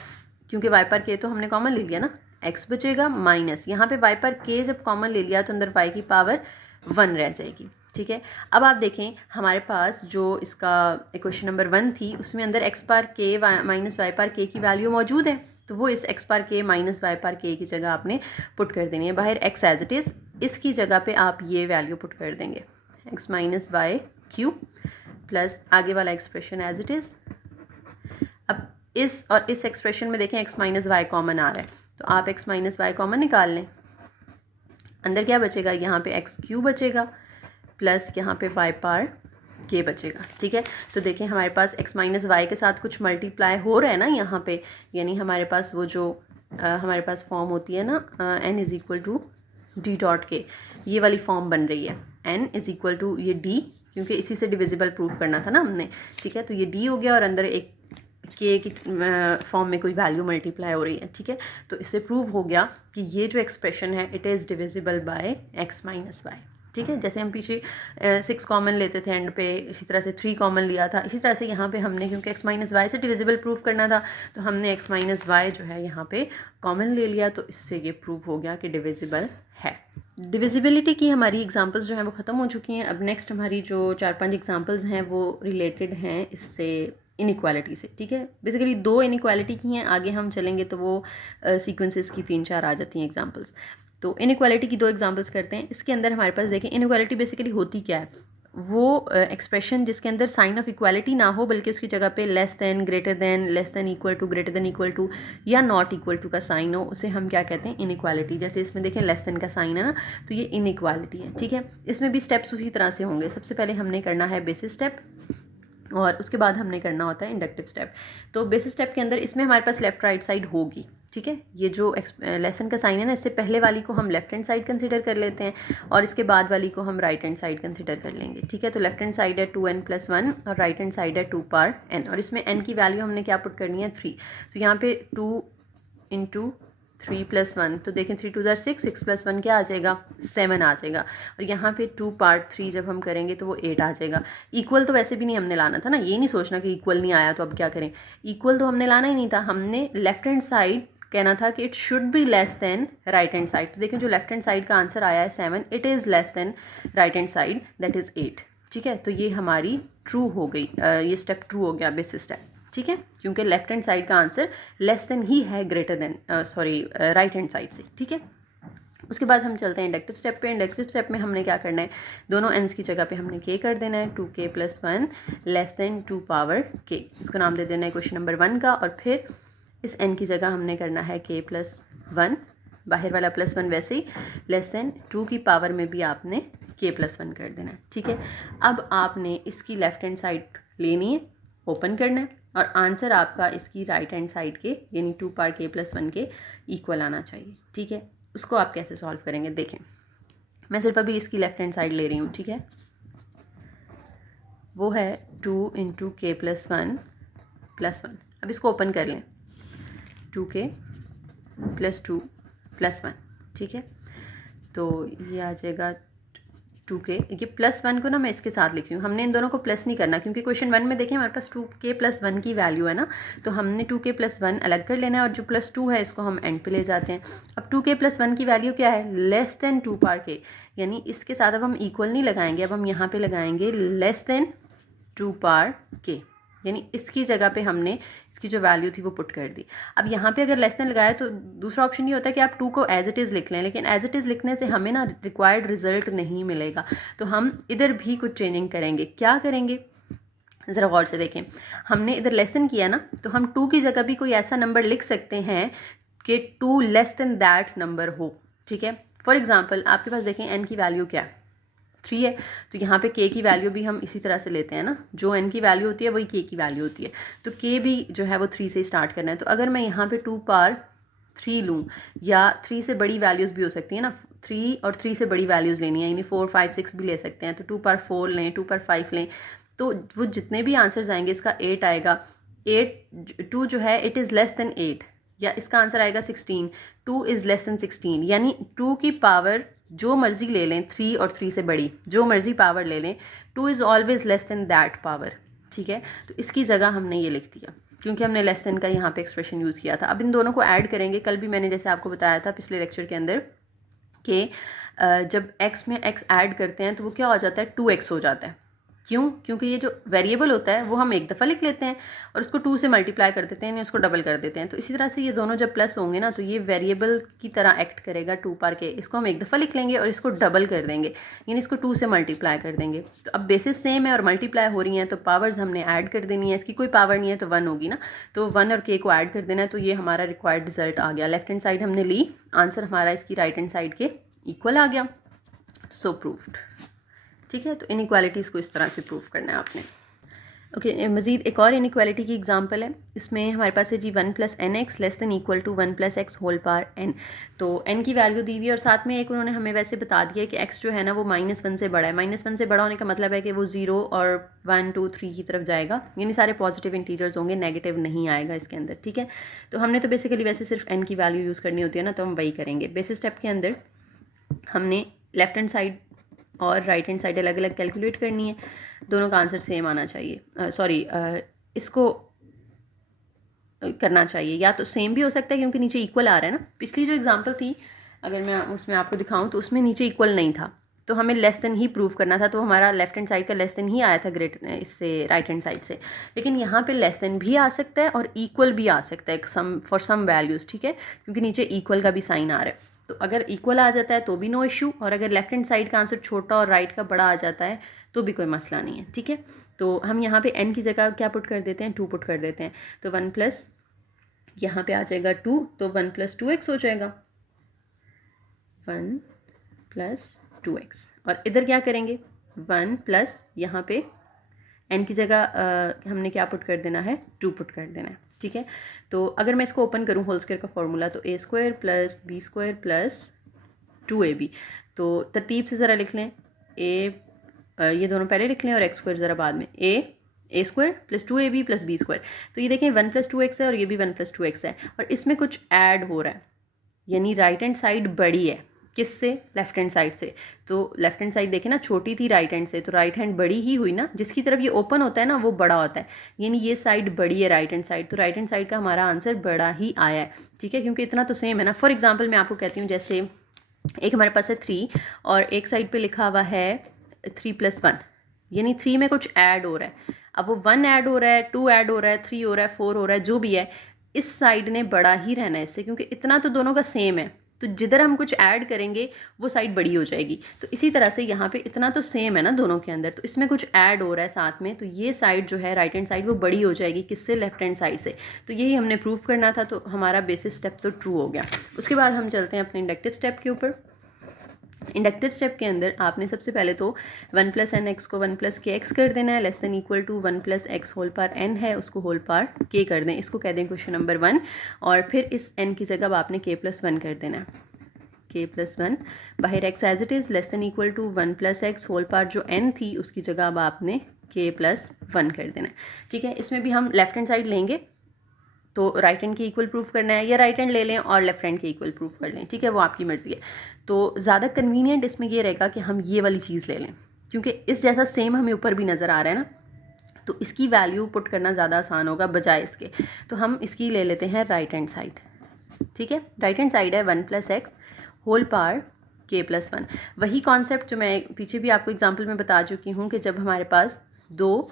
क्योंकि y पार k तो हमने कॉमन ले लिया ना, x बचेगा माइनस यहाँ पे y पर k जब कॉमन ले लिया तो अंदर y की पावर 1 रह जाएगी, ठीक है। अब आप देखें हमारे पास जो इसका इक्वेशन नंबर 1 थी उसमें अंदर x पार k माइनस वाई पार k की वैल्यू मौजूद है, तो वो इस x पार k माइनस वाई पार k की जगह आपने पुट कर देनी है। बाहर x एज इट इज़, इसकी जगह पे आप ये वैल्यू पुट कर देंगे x minus y q plus आगे वाला एक्सप्रेशन एज इट इज़। अब इस और इस एक्सप्रेशन में देखें x माइनस वाई कॉमन आ रहा है, तो आप x माइनस वाई कॉमन निकाल लें। अंदर क्या बचेगा, यहाँ पे एक्स क्यू बचेगा प्लस यहाँ पे y पार k बचेगा, ठीक है। तो देखें हमारे पास x माइनस वाई के साथ कुछ मल्टीप्लाई हो रहा है ना यहाँ पे, यानी हमारे पास वो जो हमारे पास फॉर्म होती है ना n is equal to D dot k, ये वाली फॉर्म बन रही है n इज़ इक्वल टू ये d, क्योंकि इसी से डिविजिबल प्रूफ करना था ना हमने, ठीक है। तो ये d हो गया और अंदर एक के की फॉर्म में कोई वैल्यू मल्टीप्लाई हो रही है, ठीक है। तो इससे प्रूव हो गया कि ये जो एक्सप्रेशन है it is divisible by x minus y, ठीक है। जैसे हम पीछे 6 कॉमन लेते थे एंड पे, इसी तरह से 3 कॉमन लिया था, इसी तरह से यहाँ पे हमने क्योंकि x माइनस वाई से डिविजिबल प्रूफ करना था तो हमने x माइनस वाई जो है यहाँ पे कॉमन ले लिया, तो इससे ये प्रूव हो गया कि डिविजिबल है। डिविजिबिलिटी की हमारी एग्जांपल्स जो हैं वो ख़त्म हो चुकी हैं। अब नेक्स्ट हमारी जो 4-5 एग्जांपल्स हैं वो रिलेटेड हैं इससे इनइक्वालिटी से, ठीक है। बेसिकली 2 इनइक्वालिटी की हैं, आगे हम चलेंगे तो वो सीक्वेंसेस की 3-4 आ जाती हैं एग्जांपल्स। तो इनइक्वालिटी की 2 एग्जांपल्स करते हैं। इसके अंदर हमारे पास देखें इनइक्वालिटी बेसिकली होती क्या है, वो एक्सप्रेशन जिसके अंदर साइन ऑफ इक्वालिटी ना हो बल्कि उसकी जगह पे less than, greater than, less than equal to, greater than equal to या नॉट इक्वल टू का साइन हो, उसे हम क्या कहते हैं, इनइक्वालिटी। जैसे इसमें देखें लेस दैन का साइन है ना, तो ये इनइक्वालिटी है, ठीक है। इसमें भी स्टेप्स उसी तरह से होंगे। सबसे पहले हमने करना है बेसिस स्टेप और उसके बाद हमने करना होता है इंडक्टिव स्टेप। तो बेसिस स्टेप के अंदर इसमें हमारे पास लेफ्ट राइट साइड होगी, ठीक है, ये जो लेसन का साइन है ना, इससे पहले वाली को हम लेफ्ट हैंड साइड कंसिडर कर लेते हैं और इसके बाद वाली को हम राइट हैंड साइड कंसिडर कर लेंगे। ठीक है, तो लेफ्ट हैंड साइड है 2n+1 और राइट हैंड साइड है 2 पावर n, और इसमें n की वैल्यू हमने क्या पुट करनी है 3। तो यहाँ पे 2 × 3+1, तो देखें 3 2 6, 6+1 क्या आ जाएगा 7 आ जाएगा, और यहाँ पे 2 पार्ट 3 जब हम करेंगे तो वो 8 आ जाएगा। इक्वल तो वैसे भी नहीं हमने लाना था ना, ये नहीं सोचना कि इक्वल नहीं आया तो अब क्या करें, इक्वल तो हमने लाना ही नहीं था, हमने लेफ्ट हैंड साइड कहना था कि it should be less then right hand side. तो देखें जो लेफ्ट हैंड साइड का आंसर आया है 7, it is less then right hand side that is 8। ठीक है, तो ये हमारी ट्रू हो गई, ये स्टेप ट्रू हो गया, बेसिस स्टेप। ठीक है, क्योंकि लेफ्ट हैंड साइड का आंसर लेस देन ही है greater than right hand side से। ठीक है, उसके बाद हम चलते हैं इंडक्टिव स्टेप पे। इंडक्टिव स्टेप में हमने क्या करना है, दोनों एंस की जगह पे हमने k कर देना है, 2k+1 less than 2 power k। इसको नाम दे देना है क्वेश्चन नंबर 1 का, और फिर इस n की जगह हमने करना है k+1, बाहर वाला +1 वैसे ही लेस देन 2 की पावर में भी आपने k+1 कर देना है। ठीक है, अब आपने इसकी लेफ्ट हैंड साइड लेनी है, ओपन करना है, और आंसर आपका इसकी राइट हैंड साइड के यानी 2 पावर k+1 के इक्वल आना चाहिए। ठीक है, उसको आप कैसे सॉल्व करेंगे देखें, मैं सिर्फ अभी इसकी लेफ्ट हैंड साइड ले रही हूँ। ठीक है, वो है 2 × k+1+1। अब इसको ओपन कर लें, 2k+2+1। ठीक है, तो ये आ जाएगा 2k, ये +1 को ना मैं इसके साथ लिख रही हूँ, हमने इन दोनों को प्लस नहीं करना क्योंकि क्वेश्चन 1 में देखें हमारे पास 2k+1 की वैल्यू है ना, तो हमने 2k+1 अलग कर लेना है, और जो +2 है इसको हम एंड पे ले जाते हैं। अब 2k+1 की वैल्यू क्या है, लेस देन 2 पावर k, यानी इसके साथ अब हम इक्वल नहीं लगाएंगे, अब हम यहाँ पे लगाएंगे लेस देन 2 पावर k, यानी इसकी जगह पे हमने इसकी जो वैल्यू थी वो पुट कर दी। अब यहाँ पे अगर लेस देन लगाया तो दूसरा ऑप्शन ये होता है कि आप 2 को एज इट इज़ लिख लें, लेकिन एज इट इज़ लिखने से हमें ना रिक्वायर्ड रिजल्ट नहीं मिलेगा, तो हम इधर भी कुछ चेंजिंग करेंगे। क्या करेंगे ज़रा गौर से देखें, हमने इधर लेस देन किया ना, तो हम 2 की जगह भी कोई ऐसा नंबर लिख सकते हैं कि 2 लेस देन दैट नंबर हो। ठीक है, फॉर एग्ज़ाम्पल आपके पास देखें n की वैल्यू क्या है 3 है, तो यहाँ पे k की वैल्यू भी हम इसी तरह से लेते हैं ना, जो n की वैल्यू होती है वही k की वैल्यू होती है, तो k भी जो है वो 3 से स्टार्ट करना है। तो अगर मैं यहाँ पे 2 पावर 3 लूँ, या 3 से बड़ी वैल्यूज़ भी हो सकती है ना, 3 और 3 से बड़ी वैल्यूज़ लेनी है, यानी 4 5 6 भी ले सकते हैं, तो 2 पावर 4 लें, 2 पावर 5 लें, तो वो जितने भी आंसर्स आएंगे इसका 8 आएगा। 2 जो है इट इज़ लेस देन 8, या इसका आंसर आएगा 16, 2 इज़ लेस देन 16, यानी 2 की पावर जो मर्ज़ी ले लें, 3 और 3 से बड़ी जो मर्ज़ी पावर ले लें, 2 is always less than that power. ठीक है, तो इसकी जगह हमने ये लिख दिया क्योंकि हमने लेस देन का यहाँ पे एक्सप्रेशन यूज़ किया था। अब इन दोनों को ऐड करेंगे, कल भी मैंने जैसे आपको बताया था पिछले लेक्चर के अंदर कि जब x में x ऐड करते हैं तो वो क्या हो जाता है 2x हो जाता है। क्यों, क्योंकि ये जो वेरिएबल होता है वो हम एक दफ़ा लिख लेते हैं और उसको 2 से मल्टीप्लाई कर देते हैं, यानी उसको डबल कर देते हैं, तो इसी तरह से ये दोनों जब प्लस होंगे ना तो ये वेरिएबल की तरह एक्ट करेगा 2 पावर k, इसको हम एक दफ़ा लिख लेंगे और इसको डबल कर देंगे, यानी इसको 2 से मल्टीप्लाई कर देंगे। तो अब बेसिस सेम है और मल्टीप्लाई हो रही हैं तो पावर्स हमने ऐड कर देनी है, इसकी कोई पावर नहीं है तो 1 होगी ना, तो 1 और k को ऐड कर देना है, तो ये हमारा रिक्वायर्ड रिजल्ट आ गया। लेफ्ट हैंड साइड हमने ली, आंसर हमारा इसकी राइट हैंड साइड के इक्वल आ गया, सो प्रूव्ड। ठीक है, तो इनइक्वालिटीज़ को इस तरह से प्रूव करना है आपने। ओके, मज़ीद एक और इनइक्वालिटी की एग्जांपल है, इसमें हमारे पास है जी 1 + nx less than equal to 1 + x whole power n। तो n की वैल्यू दी हुई है और साथ में एक उन्होंने हमें वैसे बता दिया है कि x जो है ना वो -1 से बड़ा है। -1 से बड़ा होने का मतलब है कि वो 0 और 1 2 3 की तरफ जाएगा, यानी सारे पॉजिटिव इंटीजर्स होंगे, नेगेटिव नहीं आएगा इसके अंदर। ठीक है, तो हमने तो बेसिकली वैसे सिर्फ n की वैल्यू यूज़ करनी होती है ना, तो हम वही करेंगे। बेसिस स्टेप के अंदर हमने लेफ्ट हैंड साइड और राइट हैंड साइड अलग अलग कैलकुलेट करनी है, दोनों का आंसर सेम आना चाहिए। इसको करना चाहिए, या तो सेम भी हो सकता है क्योंकि नीचे इक्वल आ रहा है ना। पिछली जो एग्जांपल थी अगर मैं उसमें आपको दिखाऊं तो उसमें नीचे इक्वल नहीं था, तो हमें लेस देन ही प्रूव करना था, तो हमारा लेफ्ट हैंड साइड का लेस देन ही आया था इससे राइट हैंड साइड से। लेकिन यहाँ पे लेस देन भी आ सकता है और इक्वल भी आ सकता है फॉर सम वैल्यूज़। ठीक है, क्योंकि नीचे इक्वल का भी साइन आ रहा है, तो अगर इक्वल आ जाता है तो भी नो इशू, और अगर लेफ्ट हैंड साइड का आंसर छोटा और राइट का बड़ा आ जाता है तो भी कोई मसला नहीं है। ठीक है, तो हम यहाँ पे n की जगह क्या पुट कर देते हैं, 2 पुट कर देते हैं, तो 1 प्लस यहाँ पे आ जाएगा 2, तो 1 + 2x हो जाएगा, 1 + 2x। और इधर क्या करेंगे, 1 प्लस यहाँ पे n की जगह हमने क्या पुट कर देना है, 2 पुट कर देना है। ठीक है। तो अगर मैं इसको ओपन करूँ होल स्क्वायर का फॉर्मूला, तो A square plus B square plus 2ab, तो तरतीब से ज़रा लिख लें। ये दोनों पहले लिख लें और एक्स स्क्वायर ज़रा बाद में। A square plus 2ab plus B square, तो ये देखें 1 + 2x है और ये भी 1 + 2x है, और इसमें कुछ ऐड हो रहा है, यानी राइट हैंड साइड बड़ी है। किससे? लेफ्ट हैंड साइड से। तो लेफ्ट हैंड साइड देखें ना, छोटी थी राइट हैंड से, तो राइट हैंड बड़ी ही हुई ना, जिसकी तरफ ये ओपन होता है ना वो बड़ा होता है, यानी ये साइड बड़ी है राइट हैंड साइड, तो राइट हैंड साइड का हमारा आंसर बड़ा ही आया है। ठीक है, क्योंकि इतना तो सेम है ना। फॉर एग्जाम्पल मैं आपको कहती हूँ, जैसे एक हमारे पास है 3 और एक साइड पे लिखा हुआ है 3 + 1, यानी 3 में कुछ ऐड हो रहा है। अब वो 1 ऐड हो रहा है, 2 ऐड हो रहा है, 3 हो रहा है, 4 हो रहा है, जो भी है, इस साइड ने बड़ा ही रहना है इससे, क्योंकि इतना तो दोनों का सेम है, तो जिधर हम कुछ ऐड करेंगे वो साइड बड़ी हो जाएगी। तो इसी तरह से यहाँ पे इतना तो सेम है ना दोनों के अंदर, तो इसमें कुछ ऐड हो रहा है साथ में, तो ये साइड जो है राइट हैंड साइड वो बड़ी हो जाएगी। किससे? लेफ्ट हैंड साइड से। तो यही हमने प्रूव करना था, तो हमारा बेसिस स्टेप तो ट्रू हो गया। उसके बाद हम चलते हैं अपने इंडक्टिव स्टेप के ऊपर। इंडक्टिव स्टेप के अंदर आपने सबसे पहले तो 1 + nx को 1 + kx कर देना है, less than equal to 1 + x whole power n है, उसको होल पावर k कर दें। इसको कह दें क्वेश्चन नंबर 1, और फिर इस n की जगह आपने k + 1 कर देना है, k + 1 बाहर x as it is, less than equal to 1 + x whole power जो n थी उसकी जगह अब आपने k + 1 कर देना है। ठीक है, इसमें भी हम लेफ्ट हैंड साइड लेंगे, तो राइट हैंड के इक्वल प्रूफ करना है, या राइट हैंड ले लें और लेफ्ट हैंड के इक्वल प्रूफ कर लें। ठीक है, वो आपकी मर्ज़ी है। तो ज़्यादा कन्वीनियंट इसमें ये रहेगा कि हम ये वाली चीज़ ले लें, क्योंकि इस जैसा सेम हमें ऊपर भी नज़र आ रहा है ना, तो इसकी वैल्यू पुट करना ज़्यादा आसान होगा बजाय इसके। तो हम इसकी ले लेते हैं राइट हैंड साइड। ठीक है, राइट हैंड साइड है 1 + x होल पावर k + 1। वही कॉन्सेप्ट जो मैं पीछे भी आपको एग्जाम्पल में बता चुकी हूँ कि जब हमारे पास दो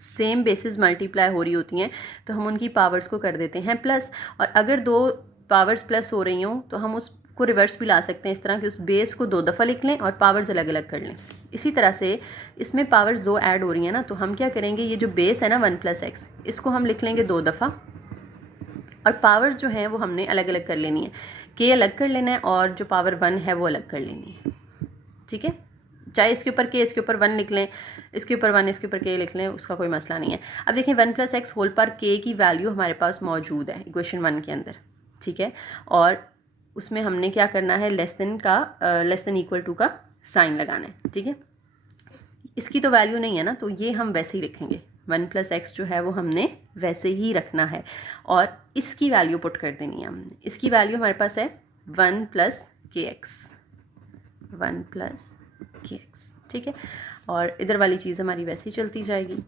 सेम बेसिस मल्टीप्लाई हो रही होती हैं तो हम उनकी पावर्स को कर देते हैं प्लस, और अगर दो पावर्स प्लस हो रही हों तो हम उसको रिवर्स भी ला सकते हैं, इस तरह कि उस बेस को 2 दफ़ा लिख लें और पावर्स अलग अलग कर लें। इसी तरह से इसमें पावर्स 2 ऐड हो रही हैं ना, तो हम क्या करेंगे, ये जो बेस है ना 1 + x, इसको हम लिख लेंगे 2 दफ़ा, और पावर जो है वो हमने अलग अलग कर लेनी है, k अलग कर लेना है और जो पावर 1 है वो अलग कर लेनी है। ठीक है, चाहे इसके ऊपर k इसके ऊपर 1 लिख लें, इसके ऊपर 1 इसके ऊपर k लिख लें, उसका कोई मसला नहीं है। अब देखें 1 + x होल पावर k की वैल्यू हमारे पास मौजूद है इक्वेशन 1 के अंदर। ठीक है, और उसमें हमने क्या करना है, लेस देन इक्वल टू का साइन लगाना है। ठीक है, इसकी तो वैल्यू नहीं है ना, तो ये हम वैसे ही लिखेंगे, 1 + x जो है वो हमने वैसे ही रखना है, और इसकी वैल्यू पुट कर देनी है हमने। इसकी वैल्यू हमारे पास है 1 + kx, 1 + kx। ठीक है, और इधर वाली चीज़ हमारी वैसे ही चलती जाएगी,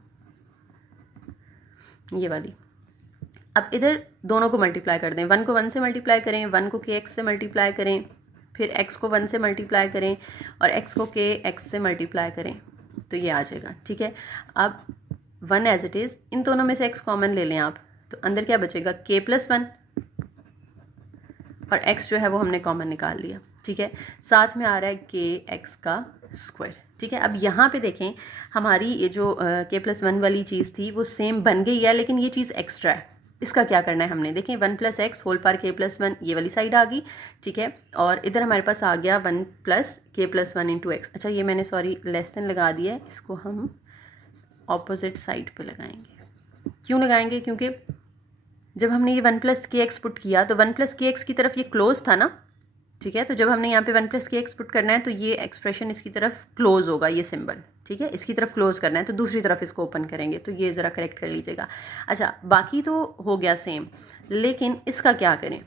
ये वाली। अब इधर दोनों को मल्टीप्लाई कर दें, 1 को 1 से मल्टीप्लाई करें, 1 को kx से मल्टीप्लाई करें, फिर x को 1 से मल्टीप्लाई करें और x को kx से मल्टीप्लाई करें, तो ये आ जाएगा। ठीक है, अब 1 एज इट इज़, इन दोनों में से x कॉमन ले लें आप, तो अंदर क्या बचेगा, k + 1, और x जो है वो हमने कॉमन निकाल लिया। ठीक है, साथ में आ रहा है kx का स्क्वायर। ठीक है, अब यहाँ पे देखें हमारी ये जो k + 1 वाली चीज़ थी वो सेम बन गई है, लेकिन ये चीज़ एक्स्ट्रा है। इसका क्या करना है हमने, देखें 1 + x होल पावर k + 1 ये वाली साइड आ गई। ठीक है, और इधर हमारे पास आ गया 1 + k + 1 × x। अच्छा, ये मैंने सॉरी लेस देन लगा दिया है, इसको हम ऑपोजिट साइड पे लगाएंगे। क्यों लगाएंगे, क्योंकि जब हमने ये 1 + kx पुट किया तो 1 + kx की तरफ ये क्लोज था ना। ठीक है, तो जब हमने यहाँ पे 1 + kx पुट करना है तो ये एक्सप्रेशन इसकी तरफ क्लोज होगा, ये सिंबल। ठीक है, इसकी तरफ क्लोज करना है, तो दूसरी तरफ इसको ओपन करेंगे, तो ये ज़रा करेक्ट कर लीजिएगा। अच्छा, बाकी तो हो गया सेम, लेकिन इसका क्या करें,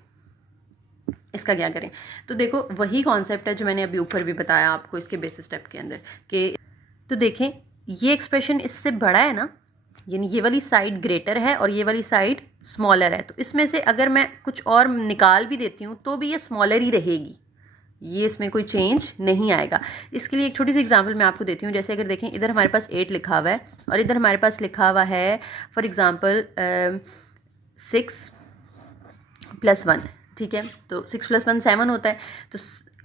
इसका क्या करें, तो देखो वही कॉन्सेप्ट है जो मैंने अभी ऊपर भी बताया आपको इसके बेसिस स्टेप के अंदर कि, तो देखें ये एक्सप्रेशन इससे बड़ा है ना, यानी ये वाली साइड ग्रेटर है और ये वाली साइड स्मॉलर है, तो इसमें से अगर मैं कुछ और निकाल भी देती हूँ तो भी ये स्मॉलर ही रहेगी, ये इसमें कोई चेंज नहीं आएगा। इसके लिए एक छोटी सी एग्जांपल मैं आपको देती हूँ। जैसे अगर देखें इधर हमारे पास 8 लिखा हुआ है और इधर हमारे पास लिखा हुआ है फॉर एग्ज़ाम्पल 6 + 1। ठीक है, तो 6 + 1 7 होता है, तो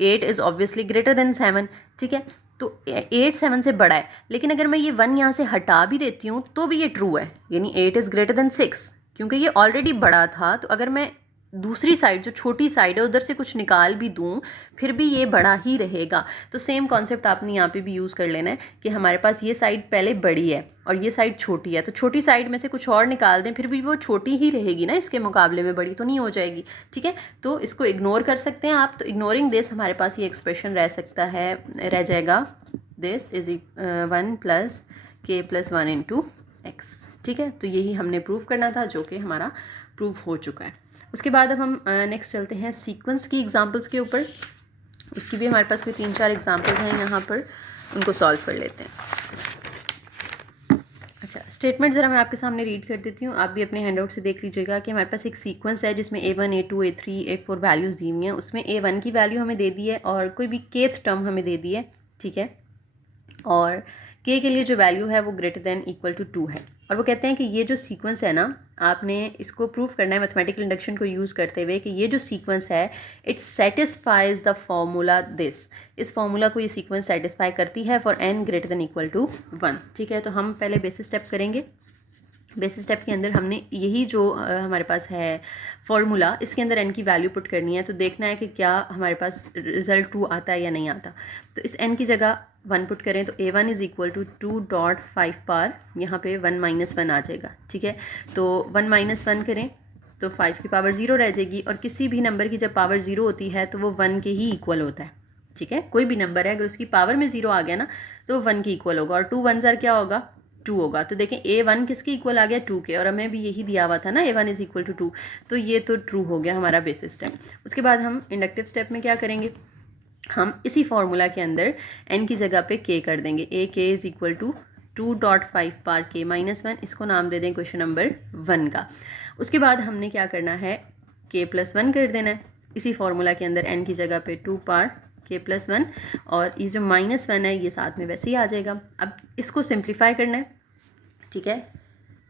8 इज़ ऑब्वियसली ग्रेटर देन 7। ठीक है, तो 8 7 से बड़ा है, लेकिन अगर मैं ये 1 यहाँ से हटा भी देती हूँ तो भी ये ट्रू है, यानी 8 इज़ ग्रेटर देन 6, क्योंकि ये ऑलरेडी बड़ा था। तो अगर मैं दूसरी साइड जो छोटी साइड है उधर से कुछ निकाल भी दूँ फिर भी ये बड़ा ही रहेगा। तो सेम कॉन्सेप्ट आपने यहाँ पे भी यूज़ कर लेना है कि हमारे पास ये साइड पहले बड़ी है और ये साइड छोटी है, तो छोटी साइड में से कुछ और निकाल दें फिर भी वो छोटी ही रहेगी ना, इसके मुकाबले में बड़ी तो नहीं हो जाएगी। ठीक है, तो इसको इग्नोर कर सकते हैं आप। तो इग्नोरिंग दिस हमारे पास ये एक्सप्रेशन रह सकता है, रह जाएगा दिस इज 1 प्लस के प्लस 1 इंटू एक्स। ठीक है, तो यही हमने प्रूव करना था जो कि हमारा प्रूफ हो चुका है। उसके बाद अब हम नेक्स्ट चलते हैं सीक्वेंस की एग्जांपल्स के ऊपर। उसकी भी हमारे पास कोई 3-4 एग्जांपल्स हैं यहाँ पर, उनको सॉल्व कर लेते हैं। अच्छा, स्टेटमेंट ज़रा मैं आपके सामने रीड कर देती हूँ, आप भी अपने हैंडआउट से देख लीजिएगा कि हमारे पास एक सीक्वेंस है जिसमें A1 A2 A3 A4 values दी हुई हैं। उसमें A1 की वैल्यू हमें दे दी है और कोई भी kth टर्म हमें दे दी है। ठीक है, और k के लिए जो वैल्यू है वो ग्रेटर देन इक्वल टू 2 है। और वो कहते हैं कि ये जो सीक्वेंस है ना, आपने इसको प्रूव करना है मैथमेटिकल इंडक्शन को यूज़ करते हुए कि ये जो सीक्वेंस है it satisfies the formula this. इस फॉर्मूला को ये सीक्वेंस सेटिस्फाई करती है for n greater than equal to 1। ठीक है, तो हम पहले बेसिस स्टेप करेंगे। बेसिस स्टेप के अंदर हमने यही जो हमारे पास है फॉर्मूला, इसके अंदर n की वैल्यू पुट करनी है। तो देखना है कि क्या हमारे पास रिजल्ट 2 आता है या नहीं आता। तो इस n की जगह 1 पुट करें तो A1 इज़ इक्वल टू 2.5 पार, यहाँ पे 1 माइनस 1 आ जाएगा। ठीक है, तो 1 माइनस 1 करें तो 5 की पावर 0 रह जाएगी। और किसी भी नंबर की जब पावर 0 होती है तो वो 1 के ही इक्वल होता है। ठीक है, कोई भी नंबर है अगर उसकी पावर में 0 आ गया ना तो 1 के इक्वल होगा। और 2 1 ज़र क्या होगा, 2 होगा। तो देखें A1 किसके इक्वल आ गया, 2 के, और हमें भी यही दिया हुआ था ना A1 इज़ इक्वल टू 2, तो ये तो ट्रू हो गया हमारा बेसिस स्टेप। उसके बाद हम इंडक्टिव स्टेप में क्या करेंगे, हम इसी फार्मूला के अंदर n की जगह पे k कर देंगे। A k is equal to 2.5 पार k माइनस 1, इसको नाम दे दें क्वेश्चन नंबर 1 का। उसके बाद हमने क्या करना है, k प्लस 1 कर देना है इसी फार्मूला के अंदर, n की जगह पे 2 पार k प्लस 1, और ये जो माइनस 1 है ये साथ में वैसे ही आ जाएगा। अब इसको सिंप्लीफाई करना है। ठीक है,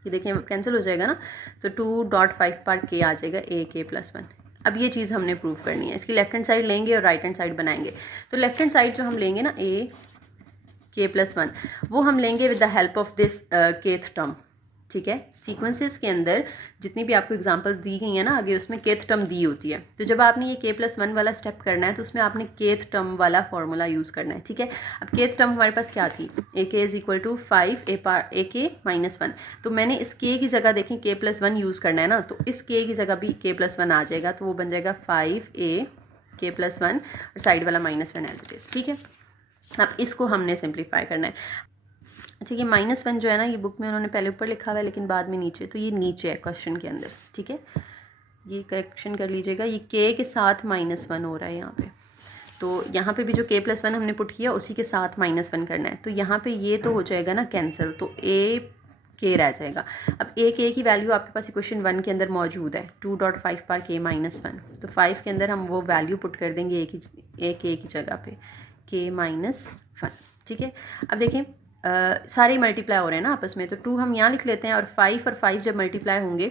ये देखिए कैंसिल हो जाएगा ना, तो 2.5 पार k आ जाएगा a k प्लस 1। अब ये चीज़ हमने प्रूव करनी है। इसकी लेफ्ट हैंड साइड लेंगे और राइट हैंड साइड बनाएंगे। तो लेफ्ट हैंड साइड जो हम लेंगे ना a k प्लस 1, वो हम लेंगे with the help of this kth term. ठीक है, सीक्वेंसेस के अंदर जितनी भी आपको एग्जांपल्स दी गई हैं ना आगे, उसमें kth टर्म दी होती है। तो जब आपने ये k प्लस 1 वाला स्टेप करना है तो उसमें आपने kth टर्म वाला फॉर्मूला यूज़ करना है। ठीक है, अब kth टर्म हमारे पास क्या थी, a k is equal to 5 a k minus 1। तो मैंने इस k की जगह देखें k प्लस 1 यूज़ करना है ना, तो इस k की जगह भी k प्लस 1 आ जाएगा। तो वो बन जाएगा 5a k प्लस 1 और साइड वाला माइनस 1 एज इट इज़। ठीक है, अब इसको हमने सिंप्लीफाई करना है। अच्छा, ये माइनस 1 जो है ना, ये बुक में उन्होंने पहले ऊपर लिखा हुआ है लेकिन बाद में नीचे, तो ये नीचे है क्वेश्चन के अंदर। ठीक है, ये करेक्शन कर लीजिएगा, ये k के साथ माइनस 1 हो रहा है यहाँ पे। तो यहाँ पे भी जो k प्लस 1 हमने पुट किया उसी के साथ माइनस 1 करना है। तो यहाँ पे ये तो हो जाएगा ना कैंसिल, तो a k रह जाएगा। अब a k की वैल्यू आपके पास इक्वेशन 1 के अंदर मौजूद है, 2.5 पार k माइनस 1। तो 5 के अंदर हम वो वैल्यू पुट कर देंगे a k की जगह पे, k माइनस 1। ठीक है, अब देखें सारे मल्टीप्लाई हो रहे हैं ना आपस में, तो 2 हम यहाँ लिख लेते हैं और 5 जब मल्टीप्लाई होंगे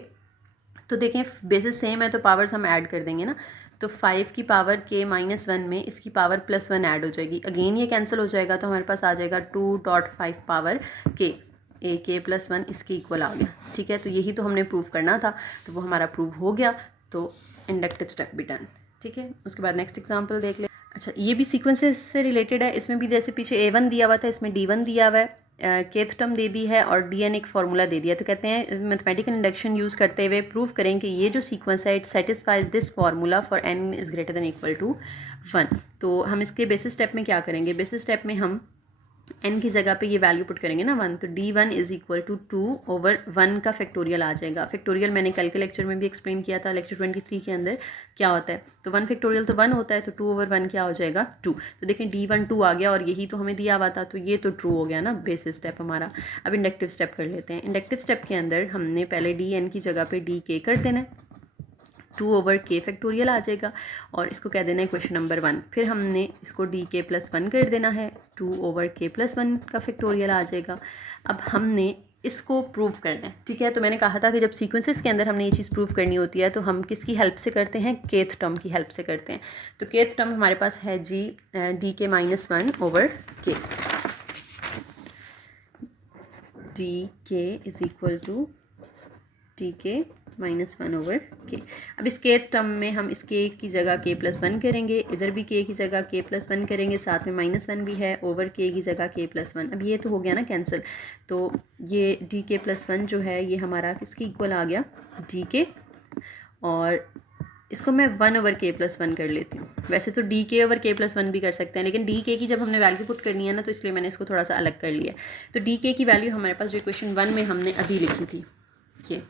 तो देखें बेसिस सेम है तो पावर्स हम ऐड कर देंगे ना। तो 5 की पावर k माइनस 1 में इसकी पावर प्लस 1 ऐड हो जाएगी, अगेन ये कैंसिल हो जाएगा। तो हमारे पास आ जाएगा 2.5 power k, a k plus 1 इसके इक्वल आ गया। ठीक है, तो यही तो हमने प्रूव करना था, तो वो हमारा प्रूव हो गया। तो इंडक्टिव स्टेप भी डन। ठीक है, उसके बाद नेक्स्ट एग्जाम्पल देख ले। अच्छा, ये भी सीक्वेंसेस से रिलेटेड है। इसमें भी जैसे पीछे A1 दिया हुआ था, इसमें D1 दिया हुआ है, kth टर्म दे दी है और dn एक फार्मूला दे दिया। तो कहते हैं मैथमेटिकल इंडक्शन यूज़ करते हुए प्रूव करें कि ये जो सीक्वेंस है it satisfies this formula for n is greater than equal to 1। तो हम इसके बेसिस स्टेप में क्या करेंगे, बेसिस स्टेप में हम n की जगह पे ये वैल्यू पुट करेंगे ना 1, तो d1 इज़ इक्वल टू 2/1 का फैक्टोरियल आ जाएगा। फैक्टोरियल मैंने कल के लेक्चर में भी एक्सप्लेन किया था, लेक्चर 23 के अंदर क्या होता है। तो 1 फैक्टोरियल तो 1 होता है, तो 2/1 क्या हो जाएगा 2। तो देखें d1 2 आ गया और यही तो हमें दिया हुआ था, तो ये तो ट्रू हो गया ना बेसिस स्टेप हमारा। अब इंडक्टिव स्टेप कर लेते हैं। इंडक्टिव स्टेप के अंदर हमने पहले dn की जगह पे dk कर देना है, 2/k फैक्टोरियल आ जाएगा और इसको कह देना है क्वेश्चन नंबर 1। फिर हमने इसको dk प्लस 1 कर देना है, 2/k प्लस 1 का फैक्टोरियल आ जाएगा। अब हमने इसको प्रूव करना है। ठीक है, तो मैंने कहा था कि जब सीक्वेंसेस के अंदर हमने ये चीज़ प्रूव करनी होती है तो हम किसकी हेल्प से करते हैं, kth टर्म की हेल्प से करते हैं। तो kth टर्म हमारे पास है dk minus 1/k, dk is equal to dk -1/k। अब इस के टर्म में हम इस k की जगह k+1 करेंगे, इधर भी k की जगह k+1 करेंगे, साथ में -1 भी है, ओवर k की जगह k+1। अब ये तो हो गया ना कैंसिल, तो ये dk+1 जो है ये हमारा किसके इक्वल आ गया, dk, और इसको मैं 1/k+1 कर लेती हूँ। वैसे तो dk/k+1 भी कर सकते हैं, लेकिन dk की जब हमने वैल्यू पुट करनी है ना, तो इसलिए मैंने इसको थोड़ा सा अलग कर लिया। तो dk की वैल्यू हमारे पास जो इक्वेशन 1 में हमने अभी लिखी थी, ये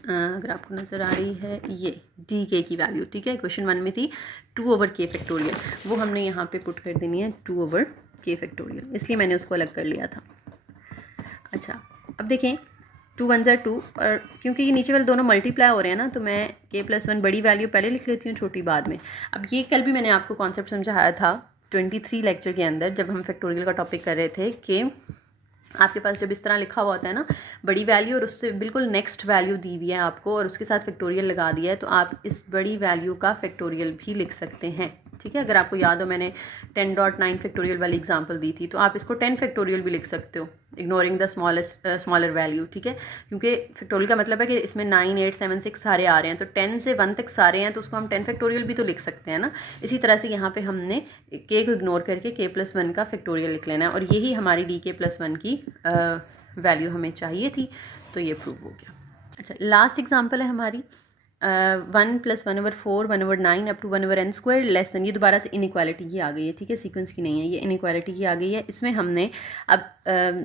अगर आपको नज़र आ रही है, ये dk की वैल्यू, ठीक है, इक्वेशन 1 में थी 2/k फैक्टोरियल, वो हमने यहाँ पे पुट कर देनी है 2/k फैक्टोरियल, इसलिए मैंने उसको अलग कर लिया था। अच्छा, अब देखें 2 1 ज़ा 2, और क्योंकि ये नीचे वाले दोनों मल्टीप्लाई हो रहे हैं ना, तो मैं k+1 बड़ी वैल्यू पहले लिख लेती हूँ, छोटी बाद में। अब ये कल भी मैंने आपको कॉन्सेप्ट समझाया था 23 लेक्चर के अंदर, जब हम फैक्टोरियल का टॉपिक कर रहे थे, कि आपके पास जब इस तरह लिखा हुआ होता है ना, बड़ी वैल्यू और उससे बिल्कुल नेक्स्ट वैल्यू दी हुई है आपको, और उसके साथ फैक्टोरियल लगा दिया है, तो आप इस बड़ी वैल्यू का फैक्टोरियल भी लिख सकते हैं, ठीक है। अगर आपको याद हो, मैंने 10.9 फैक्टोरियल वाली एग्जांपल दी थी, तो आप इसको 10 फैक्टोरियल भी लिख सकते हो, इग्नोरिंग द स्मॉलर वैल्यू, ठीक है, क्योंकि फैक्टोरियल का मतलब है कि इसमें 9 8 7 6 सारे आ रहे हैं, तो 10 से 1 तक सारे हैं, तो उसको हम 10 फैक्टोरियल भी तो लिख सकते हैं ना। इसी तरह से यहाँ पे हमने k को इग्नोर करके k+1 का फैक्टोरियल लिख लेना है, और यही हमारी dk+1 की वैल्यू हमें चाहिए थी, तो ये प्रूव हो गया। अच्छा, लास्ट एग्जांपल है हमारी 1 + 1/4 1/9 up to 1/n² less than, ये दोबारा से इनइक्वालिटी की आ गई है, ठीक है, सीक्वेंस की नहीं है, ये इनइक्वालिटी की आ गई है। इसमें हमने अब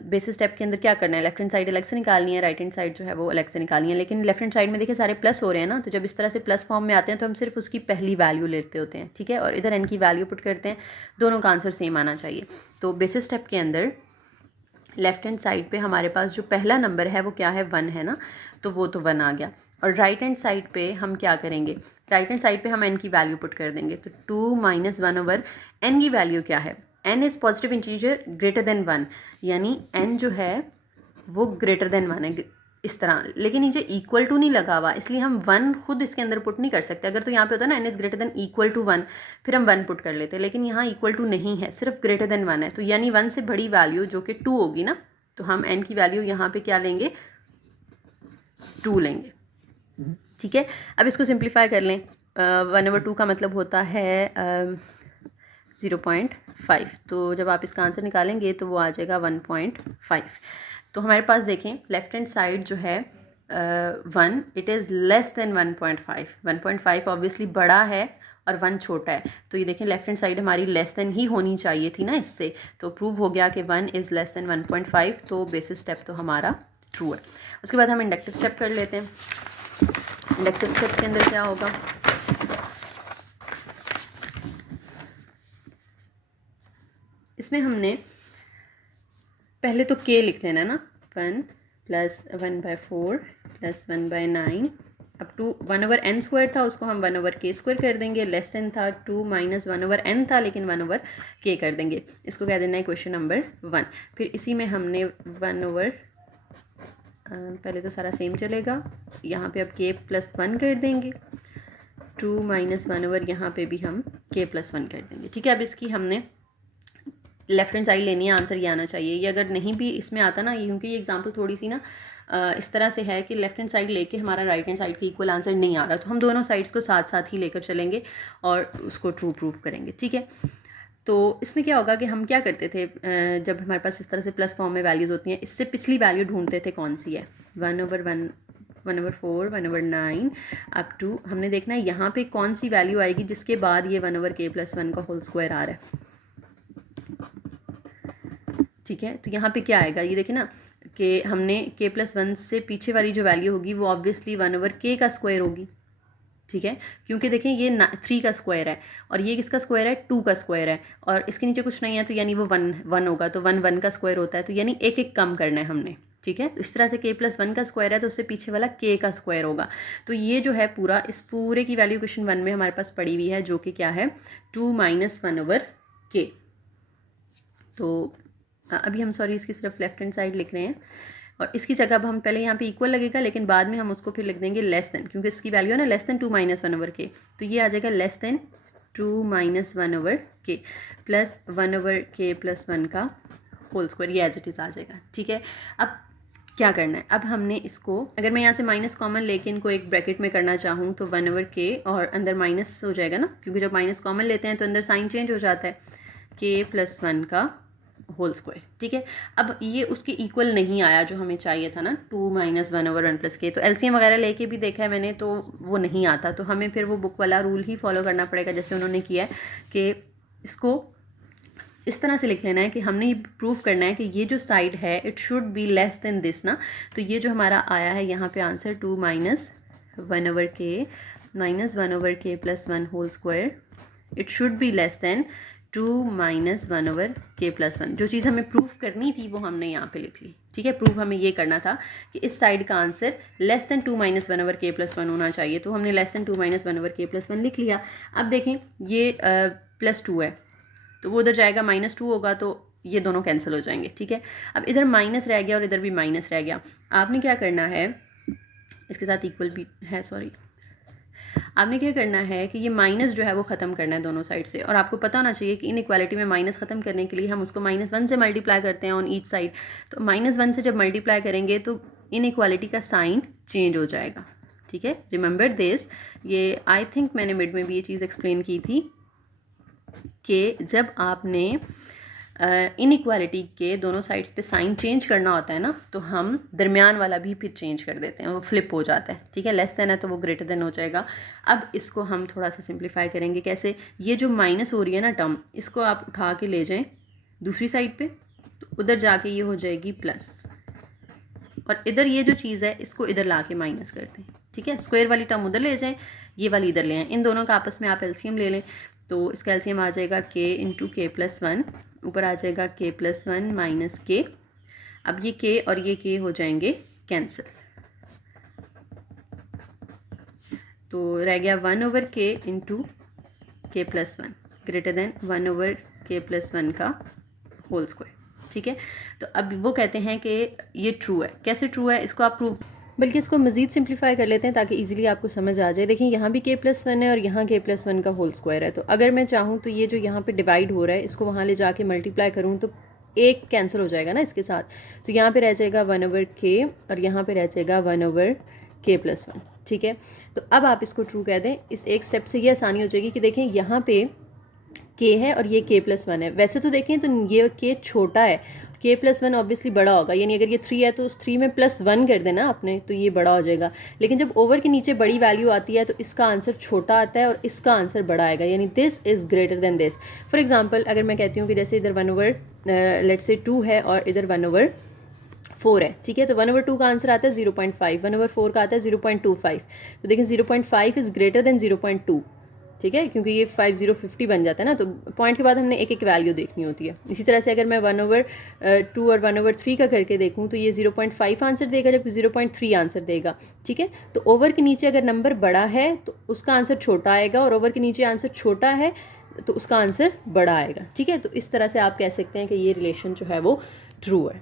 बेसिस स्टेप के अंदर क्या करना है, लेफ्ट हैंड साइड अलग से निकालनी है, राइट हैंड साइड जो है वो अलग से निकालनी है, लेकिन लेफ्ट हैंड साइड में देखिए सारे प्लस हो रहे हैं ना, तो जब इस तरह से प्लस फॉर्म में आते हैं तो हम सिर्फ उसकी पहली वैल्यू लेते होते हैं, ठीक है, और इधर n की वैल्यू पुट करते हैं, दोनों का आंसर सेम आना चाहिए। तो बेसिस स्टेप के अंदर लेफ्ट हैंड साइड पे हमारे पास जो पहला नंबर है वो क्या है, 1 है ना, तो वो तो 1 आ गया। और राइट हैंड साइड पे हम क्या करेंगे, राइट हैंड साइड पे हम n की वैल्यू पुट कर देंगे, तो 2 - 1/n की वैल्यू क्या है, n is positive integer greater than 1, यानी n जो है वो ग्रेटर देन 1 है इस तरह, लेकिन नीचे इक्वल टू नहीं लगा हुआ, इसलिए हम 1 खुद इसके अंदर पुट नहीं कर सकते। अगर तो यहाँ पे होता ना n is greater than equal to 1, फिर हम 1 पुट कर लेते, लेकिन यहाँ इक्वल टू नहीं है, सिर्फ ग्रेटर देन 1 है, तो यानी 1 से बड़ी वैल्यू जो कि 2 होगी ना, तो हम n की वैल्यू यहाँ पे क्या लेंगे, 2 लेंगे, ठीक है। अब इसको सिंप्लीफाई कर लें, 1/2 का मतलब होता है 0.5, तो जब आप इसका आंसर निकालेंगे तो वो आ जाएगा 1.5। तो हमारे पास देखें लेफ्ट हैंड साइड जो है 1, it is less then 1.5, 1.5 obviously बड़ा है और 1 छोटा है, तो ये देखें लेफ्ट हैंड साइड हमारी लेस देन ही होनी चाहिए थी ना इससे, तो प्रूव हो गया कि 1 इज़ लेस देन 1.5, तो बेसिस स्टेप तो हमारा ट्रू है। उसके बाद हम इंडक्टिव स्टेप कर लेते हैं। इंडक्टिव स्टेप के अंदर क्या होगा, इसमें हमने पहले तो k लिख लेना है ना, 1 + 1/4 + 1/9 अप टू 1/n² था, उसको हम 1/k² कर देंगे, लेस देन था 2 - 1/n था, लेकिन 1/k कर देंगे, इसको कह देना है क्वेश्चन नंबर 1। फिर इसी में हमने 1/, पहले तो सारा सेम चलेगा, यहाँ पे अब k+1 कर देंगे, 2 - 1/, यहाँ पे भी हम k+1 कर देंगे, ठीक है। अब इसकी हमने लेफ्ट हैंड साइड लेनी है, आंसर ये आना चाहिए। ये अगर नहीं भी इसमें आता ना, ये क्योंकि ये एग्जांपल थोड़ी सी ना इस तरह से है कि लेफ्ट हैंड साइड लेके हमारा राइट हैंड साइड का इक्वल आंसर नहीं आ रहा, तो हम दोनों साइड्स को साथ साथ ही लेकर चलेंगे और उसको ट्रू प्रूफ करेंगे, ठीक है। तो इसमें क्या होगा कि हम क्या करते थे, जब हमारे पास इस तरह से प्लस फॉर्म में वैल्यूज़ होती हैं, इससे पिछली वैल्यू ढूंढते थे कौन सी है, 1/1 1/4 1/9 अप टू, हमने देखना है यहाँ पे कौन सी वैल्यू आएगी जिसके बाद ये 1/k+1 का होल स्क्वायर आ रहा है, ठीक है। तो यहाँ पे क्या आएगा, ये देखिए ना कि हमने k+1 से पीछे वाली जो वैल्यू होगी वो ऑब्वियसली 1/k का स्क्वायर होगी, ठीक है, क्योंकि देखें ये 3 का स्क्वायर है और ये किसका स्क्वायर है, 2 का स्क्वायर है, और इसके नीचे कुछ नहीं है, तो यानी वो 1 होगा, तो 1 1 का स्क्वायर होता है, तो यानी एक एक कम करना है हमने, ठीक है। तो इस तरह से k+1 का स्क्वायर है तो उससे पीछे वाला k का स्क्वायर होगा, तो ये जो है पूरा, इस पूरे की वैल्यू क्वेश्चन 1 में हमारे पास पड़ी हुई है, जो कि क्या है 2 - 1/k। तो अभी हम सॉरी इसकी सिर्फ लेफ्ट हैंड साइड लिख रहे हैं, और इसकी जगह अब हम पहले यहाँ पे इक्वल लगेगा, लेकिन बाद में हम उसको फिर लिख देंगे लेस देन, क्योंकि इसकी वैल्यू है ना लेस देन 2 - 1/k, तो ये आ जाएगा लेस देन 2 - 1/k + 1/k+1 का होल स्क्वायर, ये एज इट इज़ आ जाएगा, ठीक है। अब क्या करना है, अब हमने इसको, अगर मैं यहाँ से माइनस कॉमन लेके इनको एक ब्रैकेट में करना चाहूँ तो 1/k और अंदर माइनस हो जाएगा ना, क्योंकि जब माइनस कॉमन लेते हैं तो अंदर साइन चेंज हो जाता है, k+1 का होल स्क्वायर। ठीक है, अब ये उसके इक्वल नहीं आया जो हमें चाहिए था ना, 2 - 1/1 + k, तो एलसीएम वगैरह लेके भी देखा है मैंने तो वो नहीं आता, तो हमें फिर वो बुक वाला रूल ही फॉलो करना पड़ेगा जैसे उन्होंने किया है कि इसको इस तरह से लिख लेना है कि हमने ये प्रूव करना है कि ये जो साइड है it should be less than this ना, तो ये जो हमारा आया है यहाँ पे answer 2 - 1/k - 1/k + 1 whole square, it should be less than 2 - 1/k + 1। जो चीज़ हमें प्रूफ करनी थी वो हमने यहाँ पे लिख ली। ठीक है, प्रूफ हमें ये करना था कि इस साइड का आंसर लेस देन 2 - 1/k + 1 होना चाहिए, तो हमने लेस देन 2 - 1/k + 1 लिख लिया। अब देखें ये +2 है तो वो उधर जाएगा, -2 होगा तो ये दोनों कैंसिल हो जाएंगे। ठीक है, अब इधर माइनस रह गया और इधर भी माइनस रह गया। आपने क्या करना है, इसके साथ इक्वल भी है, सॉरी, आपने क्या करना है कि ये माइनस जो है वो ख़त्म करना है दोनों साइड से, और आपको पता होना चाहिए कि इनइक्वालिटी में माइनस ख़त्म करने के लिए हम उसको -1 से मल्टीप्लाई करते हैं ऑन ईच साइड, तो -1 से जब मल्टीप्लाई करेंगे तो इनइक्वालिटी का साइन चेंज हो जाएगा। ठीक है, रिमेंबर दिस, ये आई थिंक मैंने मिड में भी ये चीज़ एक्सप्लेन की थी कि जब आपने इनइक्वालिटी के दोनों साइड्स पे साइन चेंज करना होता है ना, तो हम दरमियान वाला भी फिर चेंज कर देते हैं, वो फ्लिप हो जाता है। ठीक है, लेस देन है तो वो ग्रेटर देन हो जाएगा। अब इसको हम थोड़ा सा सिंप्लीफाई करेंगे, कैसे, ये जो माइनस हो रही है ना टर्म, इसको आप उठा के ले जाएं दूसरी साइड पे, तो उधर जाके ये हो जाएगी प्लस, और इधर ये जो चीज़ है इसको इधर ला के माइनस कर दें। ठीक है, स्क्वायर वाली टर्म उधर ले जाएं, ये वाली इधर ले आएँ, इन दोनों का आपस में आप एलसीएम ले लें, तो इसका एलसीएम आ जाएगा k × k+1, ऊपर आ जाएगा k+1 - k। अब ये k और ये k हो जाएंगे कैंसिल, तो रह गया 1/k × k+1 greater than 1/k+1 का होल स्क्वायर। ठीक है, तो अब वो कहते हैं कि ये ट्रू है। कैसे ट्रू है, इसको आप प्रूव, बल्कि इसको मज़ीद सिंप्लीफाई कर लेते हैं ताकि इजीली आपको समझ आ जाए। देखिए यहाँ भी k+1 है और यहाँ k+1 का होल स्क्वायर है, तो अगर मैं चाहूँ तो ये जो यहाँ पे डिवाइड हो रहा है इसको वहाँ ले जाके मल्टीप्लाई करूँ तो एक कैंसिल हो जाएगा ना इसके साथ, तो यहाँ पे रह जाएगा 1/k और यहाँ पे रह जाएगा 1/k+1। ठीक है, तो अब आप इसको ट्रू कह दें, इस एक स्टेप से ये आसानी हो जाएगी कि देखें यहाँ पे k है और ये k+1 है। वैसे तो देखें तो ये k छोटा है, k+1 ऑब्वियसली बड़ा होगा, यानी अगर ये 3 है तो उस 3 में +1 कर देना आपने तो ये बड़ा हो जाएगा। लेकिन जब ओवर के नीचे बड़ी वैल्यू आती है तो इसका आंसर छोटा आता है और इसका आंसर बड़ा आएगा, यानी this is greater then this. For example अगर मैं कहती हूँ कि जैसे इधर 1/लेट्स से 2 है और इधर 1/4 है। ठीक है, तो 1/2 का आंसर आता है 0.5, 1/4 का आता है 0.25, तो देखें 0.5 इज़ ग्रेटर देन 0.2। ठीक है, क्योंकि ये 50 बन जाता है ना, तो पॉइंट के बाद हमने एक एक वैल्यू देखनी होती है। इसी तरह से अगर मैं 1/2 और 1/3 का करके देखूँ तो ये 0.5 आंसर देगा जबकि 0.3 आंसर देगा। ठीक है, तो ओवर के नीचे अगर नंबर बड़ा है तो उसका आंसर छोटा आएगा, और ओवर के नीचे आंसर छोटा है तो उसका आंसर बड़ा आएगा। ठीक है, तो इस तरह से आप कह सकते हैं कि ये रिलेशन जो है वो ट्रू है।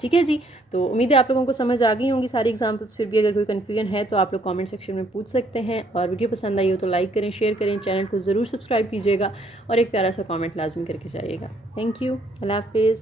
ठीक है जी, तो उम्मीद है आप लोगों को समझ आ गई होंगी सारी एग्जांपल्स। फिर भी अगर कोई कन्फ्यूजन है तो आप लोग कमेंट सेक्शन में पूछ सकते हैं, और वीडियो पसंद आई हो तो लाइक करें, शेयर करें, चैनल को ज़रूर सब्सक्राइब कीजिएगा और एक प्यारा सा कमेंट लाजमी करके जाइएगा। थैंक यू, अल्लाह हाफिज़।